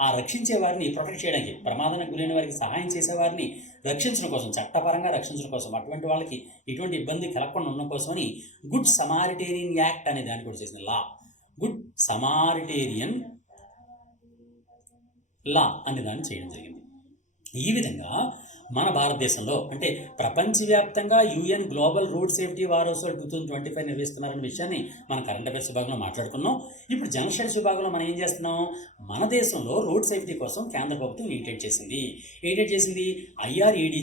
ఆ రక్షించే వారిని ప్రొటెక్ట్ చేయడానికి, ప్రమాదానికి గురైన వారికి సహాయం చేసేవారిని రక్షించడం కోసం, చట్టపరంగా రక్షించడం కోసం, అటువంటి వాళ్ళకి ఎటువంటి ఇబ్బంది కలగకుండా ఉండడం కోసమని గుడ్ సమారిటేరియన్ యాక్ట్ అనే దాన్ని కూడా చేసింది. లా, గుడ్ సమారిటేరియన్ లా అనే దాన్ని చేయడం జరిగింది. ఈ విధంగా మన భారతదేశంలో, అంటే ప్రపంచవ్యాప్తంగా యుఎన్ గ్లోబల్ రోడ్ సేఫ్టీ వారోత్సవాలు 2025 నిర్వహిస్తున్నారనే విషయాన్ని మన కరెంట్ అఫైర్స్ విభాగంలో మాట్లాడుకున్నాం. ఇప్పుడు జనరల్ స్టడీస్ విభాగంలో మనం ఏం చేస్తున్నాం, మన దేశంలో రోడ్ సేఫ్టీ కోసం కేంద్ర ప్రభుత్వం ఎయిటెడ్ చేసింది IRAD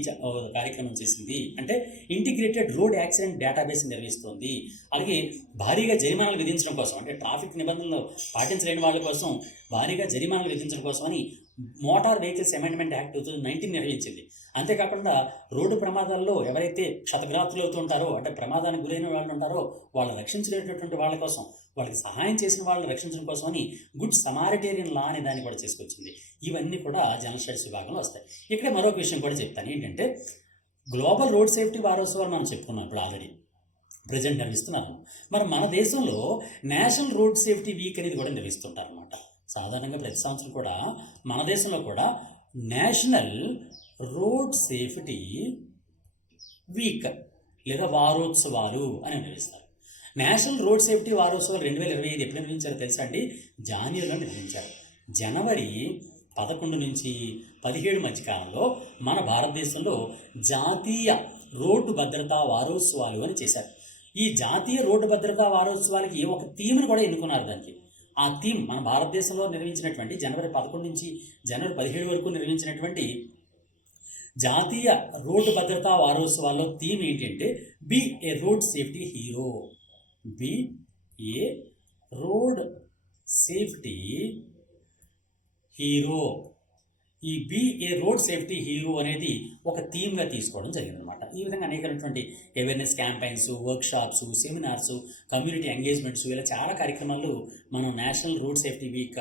కార్యక్రమం చేసింది. అంటే ఇంటిగ్రేటెడ్ రోడ్ యాక్సిడెంట్ డేటాబేస్ నిర్వహిస్తుంది. అలాగే భారీగా జరిమానాలు విధించడం కోసం, అంటే ట్రాఫిక్ నిబంధనలు పాటించలేని వాళ్ళ కోసం భారీగా జరిమానాలు విధించడం కోసమని మోటార్ వెహికల్స్ అమెండ్మెంట్ యాక్ట్ 2019 నిర్వహించింది. అంతేకాకుండా రోడ్డు ప్రమాదాల్లో ఎవరైతే క్షతగ్రాతులు అవుతూ ఉంటారో, అంటే ప్రమాదానికి గురైన వాళ్ళు ఉంటారో వాళ్ళు రక్షించలేటటువంటి వాళ్ళ కోసం, వాళ్ళకి సహాయం చేసిన వాళ్ళని రక్షించడం కోసమని గుడ్ సమారిటేరియన్ లా అనే దాన్ని కూడా చేసుకొచ్చింది. ఇవన్నీ కూడా జనరల్ స్టడీస్ విభాగంలో వస్తాయి. ఇక్కడ మరొక విషయం కూడా చెప్తాను. ఏంటంటే గ్లోబల్ రోడ్ సేఫ్టీ వారోత్సవాలు మనం చెప్పుకున్నాం, ఇప్పుడు ఆల్రెడీ ప్రజెంట్ నిర్వహిస్తున్నారు. మరి మన దేశంలో నేషనల్ రోడ్ సేఫ్టీ వీక్ అనేది కూడా నిర్వహిస్తుంటారు అనమాట. సాధారణంగా ప్రతి సంవత్సరం కూడా మన దేశంలో కూడా నేషనల్ రోడ్ సేఫ్టీ వీక్ లేదా వారోత్సవాలు అని నిర్వహిస్తారు. నేషనల్ రోడ్ సేఫ్టీ వారోత్సవాలు 2025 ఎప్పుడు నిర్వహించారో తెలుసా అండి? జనవరిలో నిర్వహించారు. జనవరి 11 నుంచి 17 మధ్యకాలంలో మన భారతదేశంలో జాతీయ రోడ్డు భద్రతా వారోత్సవాలు అని చేశారు. ఈ జాతీయ రోడ్డు భద్రతా వారోత్సవాలకి ఒక థీమ్ని కూడా ఎన్నుకున్నారు. దానికి ఆ థీమ్ మన భారతదేశంలో నిర్వహించినటువంటి జనవరి 11 నుంచి జనవరి 17 వరకు నిర్వహించినటువంటి జాతీయ రోడ్డు భద్రతా వారోత్సవాల్లో థీమ్ ఏంటంటే be a road safety hero. Be a road safety hero. ఈ be a road safety hero అనేది ఒక థీమ్గా తీసుకోవడం జరిగిందనమాట. ఈ విధంగా అనేకమైనటువంటి awareness campaigns, workshops, seminars, community engagements, ఇలా చాలా కార్యక్రమాలు మనం నేషనల్ రోడ్ సేఫ్టీ వీక్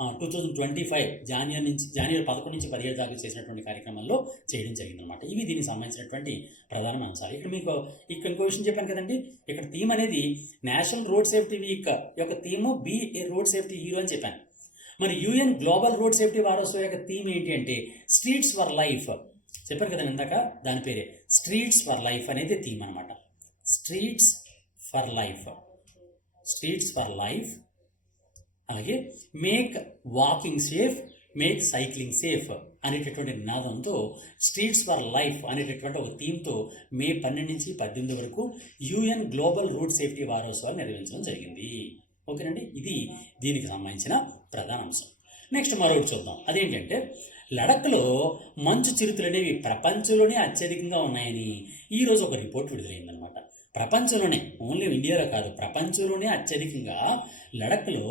2025 జనవరి 11 నుంచి 17 దాకా చేసినటువంటి కార్యక్రమాల్లో చేయడం జరిగిందనమాట. ఇవి దీనికి సంబంధించినటువంటి ప్రధాన అంశాలు. ఇక్కడ ఇంకో విషయం చెప్పాను కదండి, ఇక్కడ థీమ్ అనేది నేషనల్ రోడ్ సేఫ్టీ వీక్ యొక్క theme be a road safety hero అని చెప్పాను. మరి యుఎన్ గ్లోబల్ రోడ్ సేఫ్టీ వారోత్సవం యొక్క థీమ్ ఏంటి అంటే స్ట్రీట్స్ ఫర్ లైఫ్. చెప్పారు కదా ఇందాక, దాని పేరే స్ట్రీట్స్ ఫర్ లైఫ్ అనేది థీమ్ అనమాట. Streets for life. అలాగే make walking safe, make cycling safe అనేటటువంటి నినాదంతో స్ట్రీట్స్ ఫర్ లైఫ్ అనేటటువంటి ఒక థీమ్తో మే 12 నుంచి 18 వరకు యుఎన్ గ్లోబల్ రోడ్ సేఫ్టీ వారోత్సవాలు నిర్వహించడం జరిగింది. ఓకేనండి, ఇది దీనికి సంబంధించిన ప్రధాన అంశం. నెక్స్ట్ మరొకటి చూద్దాం. అదేంటంటే లడఖ్లో మంచు చిరుతలు అనేవి ప్రపంచంలోనే అత్యధికంగా ఉన్నాయని ఈరోజు ఒక రిపోర్ట్ విడుదలైందనమాట. ప్రపంచంలోనే, ఓన్లీ ఇండియాలో కాదు, ప్రపంచంలోనే అత్యధికంగా లడఖ్లో,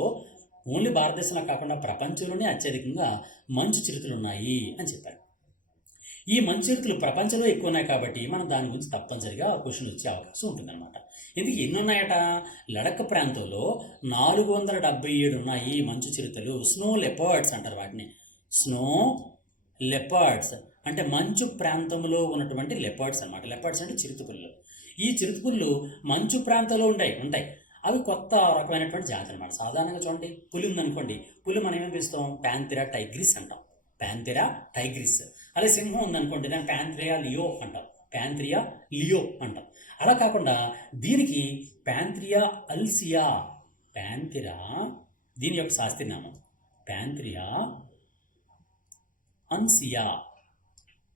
ఓన్లీ భారతదేశంలో కాకుండా ప్రపంచంలోనే అత్యధికంగా మంచు చిరుతలు ఉన్నాయి అని చెప్పారు. ఈ మంచు చిరుతలు ప్రపంచంలో ఎక్కువ ఉన్నాయి కాబట్టి మనం దాని గురించి తప్పనిసరిగా క్వశ్చన్ వచ్చే అవకాశం ఉంటుందన్నమాట. ఎందుకు ఎన్ని ఉన్నాయట? లడఖ్ ప్రాంతంలో 477 ఉన్నాయి మంచు చిరుతలు. స్నో లెపర్డ్స్ అంటారు వాటిని. స్నో లెపర్డ్స్ అంటే మంచు ప్రాంతంలో ఉన్నటువంటి లెపర్డ్స్ అనమాట. లెపర్డ్స్ అంటే చిరుతపుల్లు. ఈ చిరుతపుల్లు మంచు ప్రాంతంలో ఉంటాయి. అవి కొత్త రకమైనటువంటి జాతి అనమాట. సాధారణంగా చూడండి, పులి ఉందనుకోండి, పులి మనం ఏమేమి పిలుస్తాం? ప్యాంథెరా టైగ్రిస్ అంటాం. Pantera Tigris. అదే సింహం ఉందనుకోండి, దాన్ని ప్యాంథ్రియా లియో అంటాం. ప్యాంథ్రియా లియో అంటాం. అలా కాకుండా దీనికి ప్యాంథ్రియా అల్సియా. ప్యాంథెరా దీని యొక్క శాస్త్రీయనామం ప్యాంథ్రియా అన్సియా.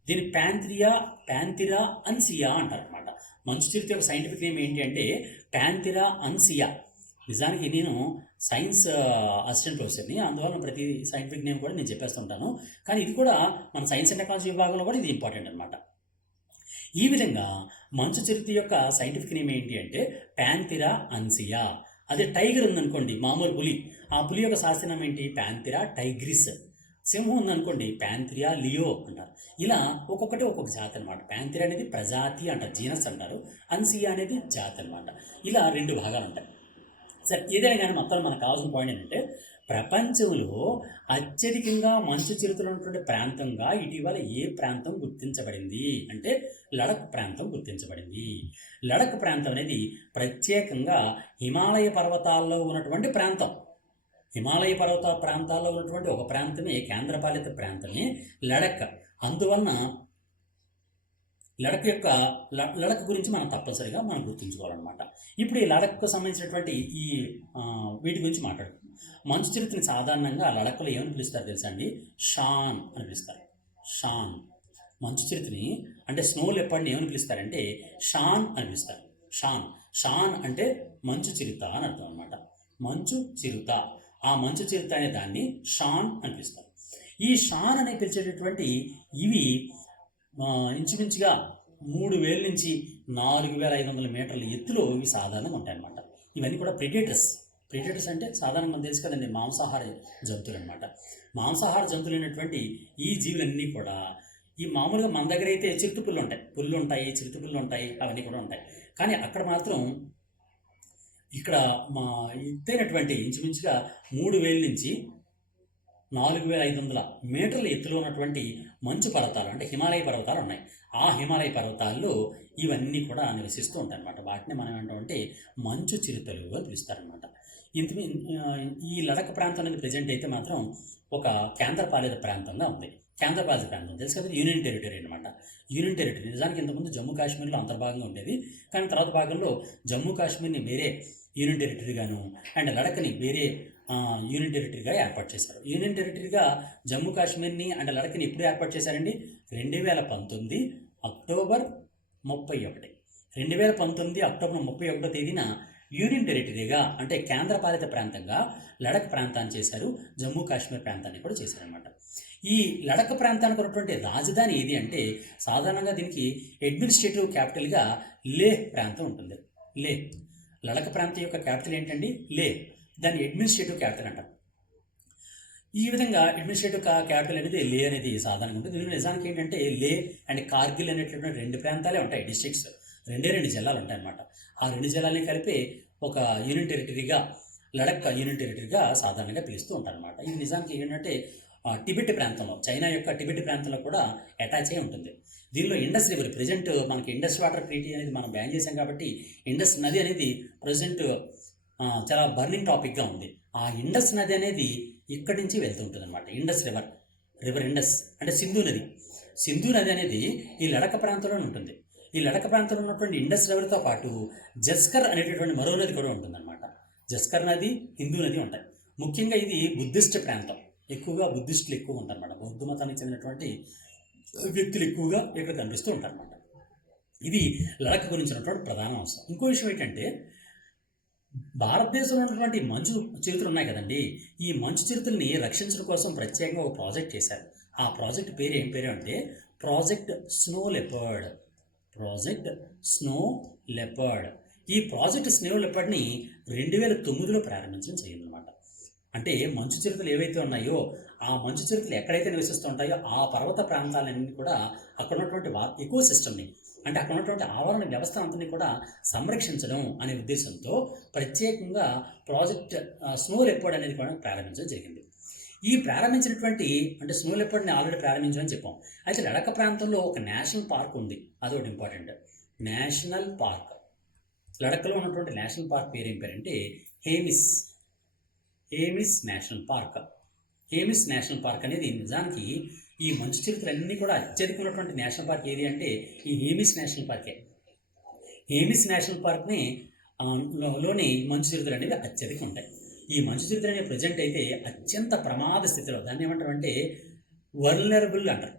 దీని ప్యాంథెరా అన్సియా అంటారు అనమాట. మంచు చిరుత యొక్క సైంటిఫిక్ నేమ్ ఏంటి అంటే ప్యాంథెరా అన్సియా. నిజానికి నేను సైన్స్ అసిస్టెంట్ ప్రొఫెసర్ని, అందువల్ల ప్రతి సైంటిఫిక్ నేమ్ కూడా నేను చెప్పేస్తుంటాను. కానీ ఇది కూడా మన సైన్స్ అండ్ టెక్నాలజీ విభాగంలో కూడా ఇది ఇంపార్టెంట్ అనమాట. ఈ విధంగా మంచు చిరుత యొక్క సైంటిఫిక్ నేమ్ ఏంటి అంటే ప్యాంథెరా అన్సియా. అదే టైగర్ ఉందనుకోండి, మామూలు పులి, ఆ పులి యొక్క శాస్త్రనామం ఏంటి? Pantera Tigris. సింహం ఉందనుకోండి, ప్యాంథ్రియా లియో అంటారు. ఇలా ఒక్కొక్కటి ఒక్కొక్క జాతి అనమాట. ప్యాంథెరా అనేది ప్రజాతి అంటారు, జీనస్ అంటారు. అన్సియా అనేది జాతి అనమాట. ఇలా 2 భాగాలు ఉంటాయి. సరే, ఏదైనా కానీ మొత్తం మనకు కావాల్సిన పాయింట్ ఏంటంటే ప్రపంచంలో అత్యధికంగా మంచు చిరుతలు ఉన్నటువంటి ప్రాంతంగా ఇటీవల ఏ ప్రాంతం గుర్తించబడింది అంటే లడఖ్ ప్రాంతం గుర్తించబడింది. లడఖ్ ప్రాంతం అనేది ప్రత్యేకంగా హిమాలయ పర్వతాల్లో ఉన్నటువంటి ప్రాంతం. హిమాలయ పర్వత ప్రాంతాల్లో ఉన్నటువంటి ఒక ప్రాంతమే, కేంద్రపాలిత ప్రాంతమే లడఖ్. అందువలన లడఖ్ గురించి మనం తప్పనిసరిగా మనం గుర్తుంచుకోవాలన్నమాట. ఇప్పుడు ఈ లడఖ్కు సంబంధించినటువంటి ఈ వీటి గురించి మాట్లాడుకుందాం. మంచు చిరుతని సాధారణంగా లడఖ్లో ఏమని పిలుస్తారు తెలుసా అండి? షాన్ అని పిలుస్తారు. షాన్. మంచు చిరుతని అంటే స్నో లెపర్డ్ని ఏమని పిలుస్తారంటే షాన్ అని పిలుస్తారు. షాన్ అంటే మంచు చిరుత అని అర్థం అనమాట. మంచు చిరుత. ఆ మంచు చిరుత అనే దాన్ని షాన్ అని పిలుస్తారు. ఈ షాన్ అని పిలిచేటటువంటి ఇవి ఇంచుమించుగా 3000 నుంచి 4500 మీటర్ల ఎత్తులో ఇవి సాధారణంగా ఉంటాయన్నమాట. ఇవన్నీ కూడా ప్రెడేటర్స్ అంటే సాధారణంగా మనకు తెలుసు కదండి, మాంసాహార జంతువులు అనమాట. మాంసాహార జంతువులు అయినటువంటి ఈ జీవులన్నీ కూడా ఈ మామూలుగా మన దగ్గర అయితే చిరుతపుల్లు ఉంటాయి, చిరుతపుల్లు ఉంటాయి, అవన్నీ కూడా ఉంటాయి. కానీ అక్కడ మాత్రం ఇక్కడ మా ఎత్తైనటువంటి ఇంచుమించుగా 3000 నుంచి 4500 మీటర్ల ఎత్తులో ఉన్నటువంటి మంచు పర్వతాలు అంటే హిమాలయ పర్వతాలు ఉన్నాయి. ఆ హిమాలయ పర్వతాల్లో ఇవన్నీ కూడా నివసిస్తూ ఉంటాయి అన్నమాట. వాటిని మనం ఏంటంటే మంచు చిరుతలు అని పిలుస్తారనమాట. ఈ లడఖ్ ప్రాంతం అనేది ప్రజెంట్ అయితే మాత్రం ఒక కేంద్రపాలిత ప్రాంతంగా ఉంది. కేంద్రపాలిత ప్రాంతం తెలుసు కదా, యూనియన్ టెరిటరీ అనమాట. యూనియన్ టెరిటరీ నిజానికి ఇంతకుముందు జమ్మూ కాశ్మీర్లో అంతర్భాగంగా ఉండేది. కానీ తర్వాత భాగంలో జమ్మూ కాశ్మీర్ని వేరే యూనియన్ టెరిటరీగాను అండ్ లడఖ్ని వేరే యూనియన్ టెరిటరీగా ఏర్పాటు చేశారు. యూనియన్ టెరిటరీగా జమ్మూ కాశ్మీర్ని అండ్ లడఖ్ని ఎప్పుడు ఏర్పాటు చేశారండి? 2019 అక్టోబర్ 31. 2019 అక్టోబర్ 31వ తేదీన యూనియన్ టెరిటరీగా అంటే కేంద్రపాలిత ప్రాంతంగా లడఖ్ ప్రాంతాన్ని చేశారు. జమ్మూ కాశ్మీర్ ప్రాంతాన్ని కూడా చేశారనమాట. ఈ లడఖ్ ప్రాంతానికి ఉన్నటువంటి రాజధాని ఏది అంటే సాధారణంగా దీనికి అడ్మినిస్ట్రేటివ్ క్యాపిటల్గా లేహ్ ప్రాంతం ఉంటుంది. లేహ్ లడఖ్ ప్రాంతం యొక్క క్యాపిటల్ ఏంటండి? లేహ్. దాన్ని అడ్మినిస్ట్రేటివ్ క్యాపిటల్ అంటారు. ఈ విధంగా అడ్మినిస్ట్రేటివ్ క్యాపిటల్ అనేది లే అనేది సాధారణంగా ఉంటుంది. దీనిలో నిజానికి ఏంటంటే లే అండ్ కార్గిల్ అనేటటువంటి 2 ప్రాంతాలే ఉంటాయి, డిస్ట్రిక్ట్స్. 2 జిల్లాలు ఉంటాయి అన్నమాట. ఆ 2 జిల్లాలని కలిపి ఒక యూనియన్ టెరిటరీగా లడఖ్ యూనియన్ టెరిటరీగా సాధారణంగా పిలుస్తూ ఉంటారన్నమాట. ఇది నిజానికి ఏంటంటే టిబెట్ ప్రాంతంలో, చైనా యొక్క టిబెట్ ప్రాంతంలో కూడా అటాచ్ అయి ఉంటుంది. దీనిలో ఇండస్ రివర్ ప్రజెంట్ మనకి ఇండస్ వాటర్ ట్రీటీ అనేది మనం బ్యాన్ చేశాం కాబట్టి ఇండస్ నది అనేది ప్రజెంట్ చాలా బర్నింగ్ టాపిక్గా ఉంది. ఆ ఇండస్ నది అనేది ఇక్కడి నుంచి వెళ్తూ ఉంటుంది అనమాట. ఇండస్ రివర్ ఇండస్ అంటే సింధు నది అనేది ఈ లడఖ్ ప్రాంతంలోనే ఉంటుంది. ఈ లడఖ్ ప్రాంతంలో ఉన్నటువంటి ఇండస్ రివర్తో పాటు జస్కర్ అనేటటువంటి మరో నది కూడా ఉంటుందన్నమాట. జస్కర్ నది, హిందూ నది ఉంటాయి. ముఖ్యంగా ఇది బుద్ధిస్ట్ ప్రాంతం, ఎక్కువగా బుద్ధిస్టులు ఎక్కువ ఉంటారన్నమాట. బౌద్ధ మతానికి చెందినటువంటి వ్యక్తులు ఎక్కువగా ఇక్కడ కనిపిస్తూ ఉంటారన్నమాట. ఇది లడఖ్ గురించినటువంటి ప్రధాన అంశం. ఇంకో విషయం ఏంటంటే భారతదేశంలో ఉన్నటువంటి మంచు చిరుతలు ఉన్నాయి కదండి, ఈ మంచు చిరుతల్ని రక్షించడం కోసం ప్రత్యేకంగా ఒక ప్రాజెక్ట్ చేశారు. ఆ ప్రాజెక్ట్ పేరు ఏం పేరు అంటే ప్రాజెక్ట్ స్నో లెపర్డ్. ఈ ప్రాజెక్ట్ స్నో లెపర్డ్ని 2009లో ప్రారంభించడం జరిగిందనమాట. అంటే మంచు చిరుతలు ఏవైతే ఉన్నాయో ఆ మంచు చిరుతలు ఎక్కడైతే నివసిస్తుంటాయో ఆ పర్వత ప్రాంతాలన్నీ కూడా అక్కడ ఉన్నటువంటి ఎకో సిస్టమ్ని, అంటే అక్కడ ఉన్నటువంటి ఆవరణ వ్యవస్థ అంతని కూడా సంరక్షించడం అనే ఉద్దేశంతో ప్రత్యేకంగా ప్రాజెక్ట్ స్నో లెపర్డ్ అనేది కూడా ప్రారంభించడం జరిగింది. ఈ ప్రారంభించినటువంటి అంటే స్నో లెపర్డ్ని ఆల్రెడీ ప్రారంభించమని చెప్పాం. అయితే లడఖ ప్రాంతంలో ఒక నేషనల్ పార్క్ ఉంది, అదొకటి ఇంపార్టెంట్. నేషనల్ పార్క్, లడఖ్లో ఉన్నటువంటి నేషనల్ పార్క్ పేరు ఏం పేరంటే Hemis national park. Hemis national park అనేది నిజానికి ఈ మంచు చిరుతలన్నీ కూడా అత్యధిక ఉన్నటువంటి నేషనల్ పార్క్ ఏది అంటే ఈ హేమిస్ నేషనల్ పార్కే. హేమిస్ నేషనల్ పార్క్ని లోని మంచు చిరుతలు అనేవి అత్యధిక ఉంటాయి. ఈ మంచు చిరుతలు అనేవి ప్రజెంట్ అయితే అత్యంత ప్రమాద స్థితిలో, దాన్ని ఏమంటారు అంటే వల్నరబుల్ అంటారు.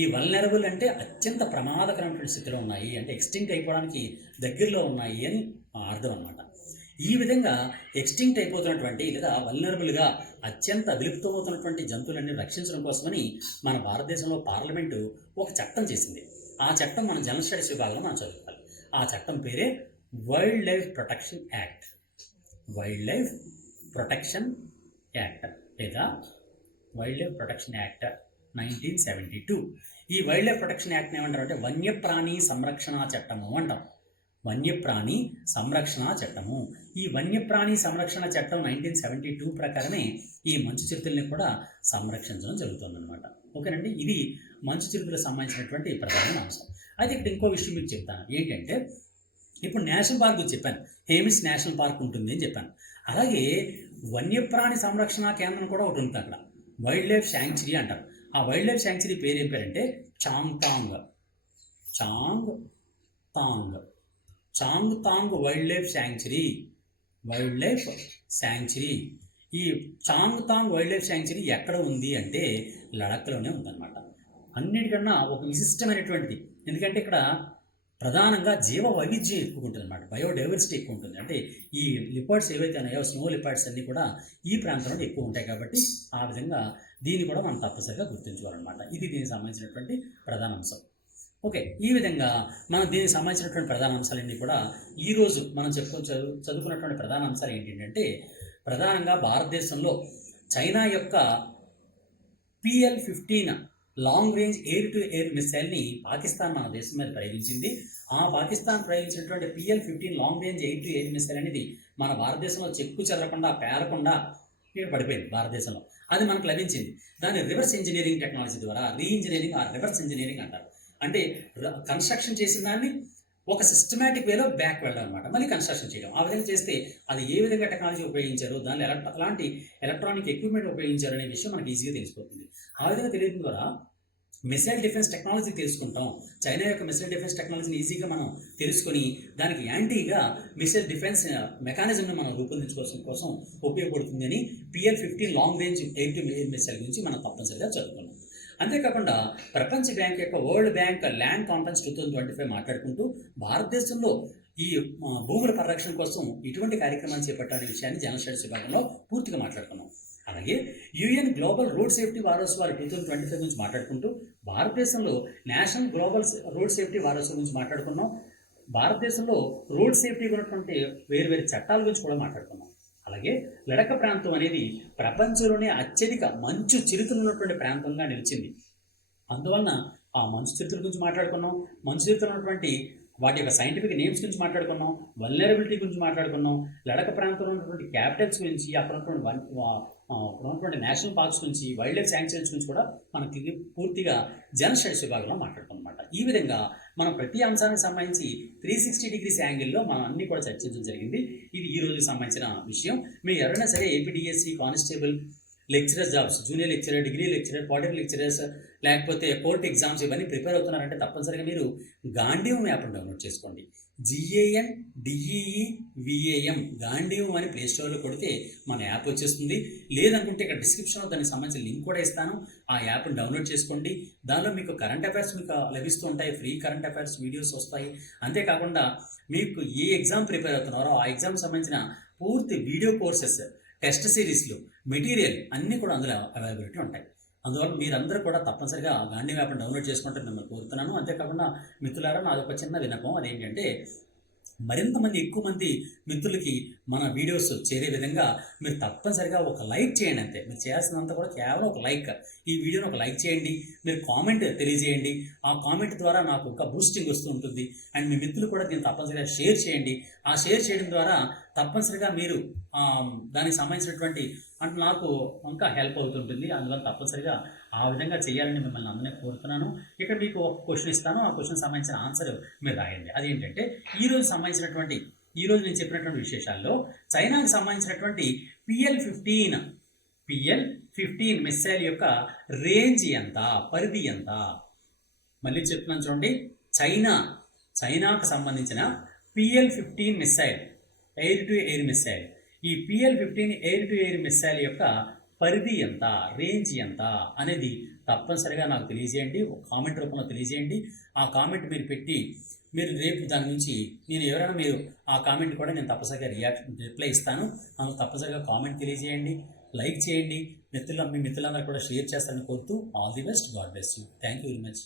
ఈ వల్నరబుల్ అంటే అత్యంత ప్రమాదకరమైనటువంటి స్థితిలో ఉన్నాయి, అంటే ఎక్స్టింక్ట్ అయిపోవడానికి దగ్గరలో ఉన్నాయి అని అర్థం అనమాట. ఈ విధంగా ఎక్స్టింక్ట్ అయిపోతున్నటువంటి లేదా వల్నరబుల్గా అత్యంత విలుప్తమవుతున్నటువంటి జంతువులన్నీ రక్షించడం కోసమని మన భారతదేశంలో పార్లమెంటు ఒక చట్టం చేసింది. ఆ చట్టం మన జనరల్ స్టడీస్ విభాగంలో మనం చదువుకోవాలి. ఆ చట్టం పేరే వైల్డ్ లైఫ్ ప్రొటెక్షన్ యాక్ట్ లేదా వైల్డ్ లైఫ్ ప్రొటెక్షన్ యాక్ట్ 1972. ఈ వైల్డ్ లైఫ్ ప్రొటెక్షన్ యాక్ట్ని ఏమంటారు అంటే వన్యప్రాణి సంరక్షణ చట్టము అంటాం. వన్యప్రాణి సంరక్షణ చట్టము. ఈ వన్యప్రాణి సంరక్షణ చట్టం 1972 ప్రకారమే ఈ మంచు చిరుతల్ని కూడా సంరక్షించడం జరుగుతుందన్నమాట. ఓకేనండి, ఇది మంచు చిరుతలకు సంబంధించినటువంటి ప్రధాన అంశం. అయితే ఇక్కడ ఇంకో విషయం మీకు చెప్తాను. ఏంటంటే ఇప్పుడు నేషనల్ పార్క్ చెప్పాను, హేమిస్ నేషనల్ పార్క్ ఉంటుంది అని చెప్పాను. అలాగే వన్యప్రాణి సంరక్షణ కేంద్రం కూడా ఒకటి ఉంటుంది అక్కడ, వైల్డ్ లైఫ్ శాంక్చురీ అంటారు. ఆ వైల్డ్ లైఫ్ శాంక్చురీ పేరు ఏం పేరంటే చాంగ్తాంగ్ వైల్డ్ లైఫ్ శాంక్చురీ. ఈ చాంగ్తాంగ్ వైల్డ్ లైఫ్ శాంక్చురీ ఎక్కడ ఉంది అంటే లడఖ్లోనే ఉందన్నమాట. అన్నిటికన్నా ఒక విశిష్టమైనటువంటిది, ఎందుకంటే ఇక్కడ ప్రధానంగా జీవ వైవిధ్యం ఎక్కువ ఉంటుంది అనమాట, బయోడైవర్సిటీ ఎక్కువ ఉంటుంది. అంటే ఈ లిపర్డ్స్ ఏవైతే ఉన్నాయో స్నో లిపర్డ్స్ అన్నీ కూడా ఈ ప్రాంతంలో ఎక్కువ ఉంటాయి కాబట్టి ఆ విధంగా దీన్ని కూడా మనం తప్పనిసరిగా గుర్తించుకోవాలన్నమాట. ఇది దీనికి సంబంధించినటువంటి ప్రధాన అంశం. ఓకే, ఈ విధంగా మనం దీనికి సంబంధించినటువంటి ప్రధాన అంశాలన్నీ కూడా ఈరోజు మనం చదువుకున్నటువంటి ప్రధాన అంశాలు ఏంటంటే ప్రధానంగా భారతదేశంలో చైనా యొక్క PL-15 long range air to air మిసైల్ని పాకిస్తాన్ మన దేశం మీద ప్రయోగించింది. ఆ పాకిస్తాన్ ప్రయోగించినటువంటి PL-15 long range air to air missile అనేది మన భారతదేశంలో చెక్కు చెదరకుండా పేరకుండా పడిపోయింది భారతదేశంలో. అది మనకు లభించింది. దాన్ని రివర్స్ ఇంజనీరింగ్ టెక్నాలజీ ద్వారా రీఇంజనీరింగ్ రివర్స్ ఇంజనీరింగ్ అంటారు. అంటే కన్స్ట్రక్షన్ చేసిన దాన్ని ఒక సిస్టమేటిక్ వేలో బ్యాక్ వెళ్ళడం అనమాట, మళ్ళీ కన్స్ట్రక్షన్ చేయడం. ఆ విధంగా చేస్తే అది ఏ విధంగా టెక్నాలజీ ఉపయోగించారు, దానిలో ఎలాంటి ఎలక్ట్రానిక్ ఎక్విప్మెంట్ ఉపయోగించారు అనే విషయం మనకి ఈజీగా తెలిసిపోతుంది. ఆ విధంగా తెలియడం ద్వారా మిసైల్ డిఫెన్స్ టెక్నాలజీ తెలుసుకుంటాం. చైనా యొక్క మిసైల్ డిఫెన్స్ టెక్నాలజీని ఈజీగా మనం తెలుసుకొని దానికి యాంటీగా మిసైల్ డిఫెన్స్ మెకానిజంను మనం రూపొందించుకోవడం కోసం ఉపయోగపడుతుందని PL-15 long range air to air missile గురించి మనం తప్పనిసరిగా చదువుకున్నాం. అంతేకాకుండా ప్రపంచ బ్యాంక్ యొక్క వరల్డ్ బ్యాంక్ ల్యాండ్ కాన్ఫరెన్స్ 2025 మాట్లాడుకుంటూ భారతదేశంలో ఈ భూముల పరిరక్షణ కోసం ఇటువంటి కార్యక్రమాలు చేపట్టాలనే విషయాన్ని జనరల్ స్టడీస్ విభాగంలో పూర్తిగా మాట్లాడుకున్నాం. అలాగే UN గ్లోబల్ రోడ్ సేఫ్టీ వారోత్సవాలు 2025 గురించి మాట్లాడుకుంటూ భారతదేశంలో నేషనల్ గ్లోబల్ రోడ్ సేఫ్టీ వారోత్సవం గురించి మాట్లాడుకున్నాం. భారతదేశంలో రోడ్ సేఫ్టీ ఉన్నటువంటి వేరు చట్టాల గురించి కూడా మాట్లాడుకున్నాం. అలాగే లడఖ ప్రాంతం అనేది ప్రపంచంలోనే అత్యధిక మంచు చిరుతలు ఉన్నటువంటి ప్రాంతంగా నిలిచింది. అందువలన ఆ మంచు చిరుతల గురించి మాట్లాడుకున్నాం. మంచు చిరుతలు ఉన్నటువంటి వాటి యొక్క సైంటిఫిక్ నేమ్స్ గురించి మాట్లాడుకున్నాం. వల్నరబిలిటీ గురించి మాట్లాడుకున్నాం. లడఖ ప్రాంతంలో ఉన్నటువంటి క్యాపిటల్స్ గురించి, అక్కడ ఉన్నటువంటి నేషనల్ పార్క్స్ గురించి, వైల్డ్ లైఫ్ శాంక్చురీస్ గురించి కూడా మనం పూర్తిగా జనరల్ స్టడీస్ విభాగంలో మాట్లాడుకున్నాం అన్నమాట. ఈ విధంగా మనం ప్రతి అంశానికి సంబంధించి 360 degrees యాంగిల్లో మనం అన్ని కూడా చర్చించడం జరిగింది. ఇది ఈ రోజుకి సంబంధించిన విషయం. మీరు ఎవరైనా సరే APDSC constable lecturer jobs, junior lecturer, degree lecturer, polytechnic lecturers, లేకపోతే కోర్టు ఎగ్జామ్స్ ఇవన్నీ ప్రిపేర్ అవుతున్నారంటే తప్పనిసరిగా మీరు గాంధీవం యాప్ను డౌన్లోడ్ చేసుకోండి. GANDEEVAM గాంధీవం అని ప్లే స్టోర్లో కొడితే మన యాప్ వచ్చేస్తుంది. లేదనుకుంటే ఇక్కడ డిస్క్రిప్షన్లో దానికి సంబంధించిన లింక్ కూడా ఇస్తాను. ఆ యాప్ని డౌన్లోడ్ చేసుకోండి. దానిలో మీకు కరెంట్ అఫైర్స్ మీకు లభిస్తూ ఉంటాయి, ఫ్రీ కరెంట్ అఫైర్స్ వీడియోస్ వస్తాయి. అంతేకాకుండా మీకు ఏ ఎగ్జామ్ ప్రిపేర్ అవుతున్నారో ఆ ఎగ్జామ్ సంబంధించిన పూర్తి వీడియో కోర్సెస్, టెస్ట్ సిరీస్లు, మెటీరియల్ అన్నీ కూడా అందులో అవైలబిలిటీ ఉంటాయి. అందువల్ల మీరందరూ కూడా తప్పనిసరిగా గాంధీ యాప్ని డౌన్లోడ్ చేసుకుంటే మిమ్మల్ని కోరుతున్నాను. అంతేకాకుండా మిత్రులారా, నాదొక చిన్న విన్నపం. అదేంటంటే మరింత మంది ఎక్కువ మంది మిత్రులకి మన వీడియోస్ చేరే విధంగా మీరు తప్పనిసరిగా ఒక లైక్ చేయండి. అంతే మీరు చేయాల్సినంత కూడా కేవలం ఒక లైక్. ఈ వీడియోని ఒక లైక్ చేయండి, మీరు కామెంట్ తెలియజేయండి. ఆ కామెంట్ ద్వారా నాకు ఒక బూస్టింగ్ వస్తూ ఉంటుంది. అండ్ మీ మిత్రులు కూడా దీన్ని తప్పనిసరిగా షేర్ చేయండి. ఆ షేర్ చేయడం ద్వారా తప్పనిసరిగా మీరు దానికి సంబంధించినటువంటి అంటే నాకు ఇంకా హెల్ప్ అవుతుంటుంది. అందువల్ల తప్పనిసరిగా ఆ విధంగా చేయాలని మిమ్మల్ని అందరినీ కోరుతున్నాను. ఇక్కడ మీకు ఒక క్వశ్చన్ ఇస్తాను, ఆ క్వశ్చన్ సంబంధించిన ఆన్సర్ మీరు రాయండి. అదేంటంటే ఈరోజు నేను చెప్పినటువంటి విశేషాల్లో చైనాకి సంబంధించినటువంటి PL-15 మిస్సైల్ యొక్క రేంజ్ ఎంత, పరిధి ఎంత? మళ్ళీ చెప్తున్నాను చూడండి. చైనాకు సంబంధించిన PL-15 missile, air to air missile. ఈ PL-15 air to air missile యొక్క పరిధి ఎంత, రేంజ్ ఎంత అనేది తప్పనిసరిగా నాకు తెలియజేయండి. ఒక కామెంట్ రూపంలో తెలియజేయండి. ఆ కామెంట్ మీరు పెట్టి మీరు రేపు దాని నుంచి మీరు ఆ కామెంట్ కూడా నేను తప్పనిసరిగా రిప్లై ఇస్తాను. తప్పనిసరిగా కామెంట్ తెలియజేయండి, లైక్ చేయండి, మీ మిత్రులందరూ కూడా షేర్ చేస్తారని కోరుతూ all the best. God bless you. Thank you very much.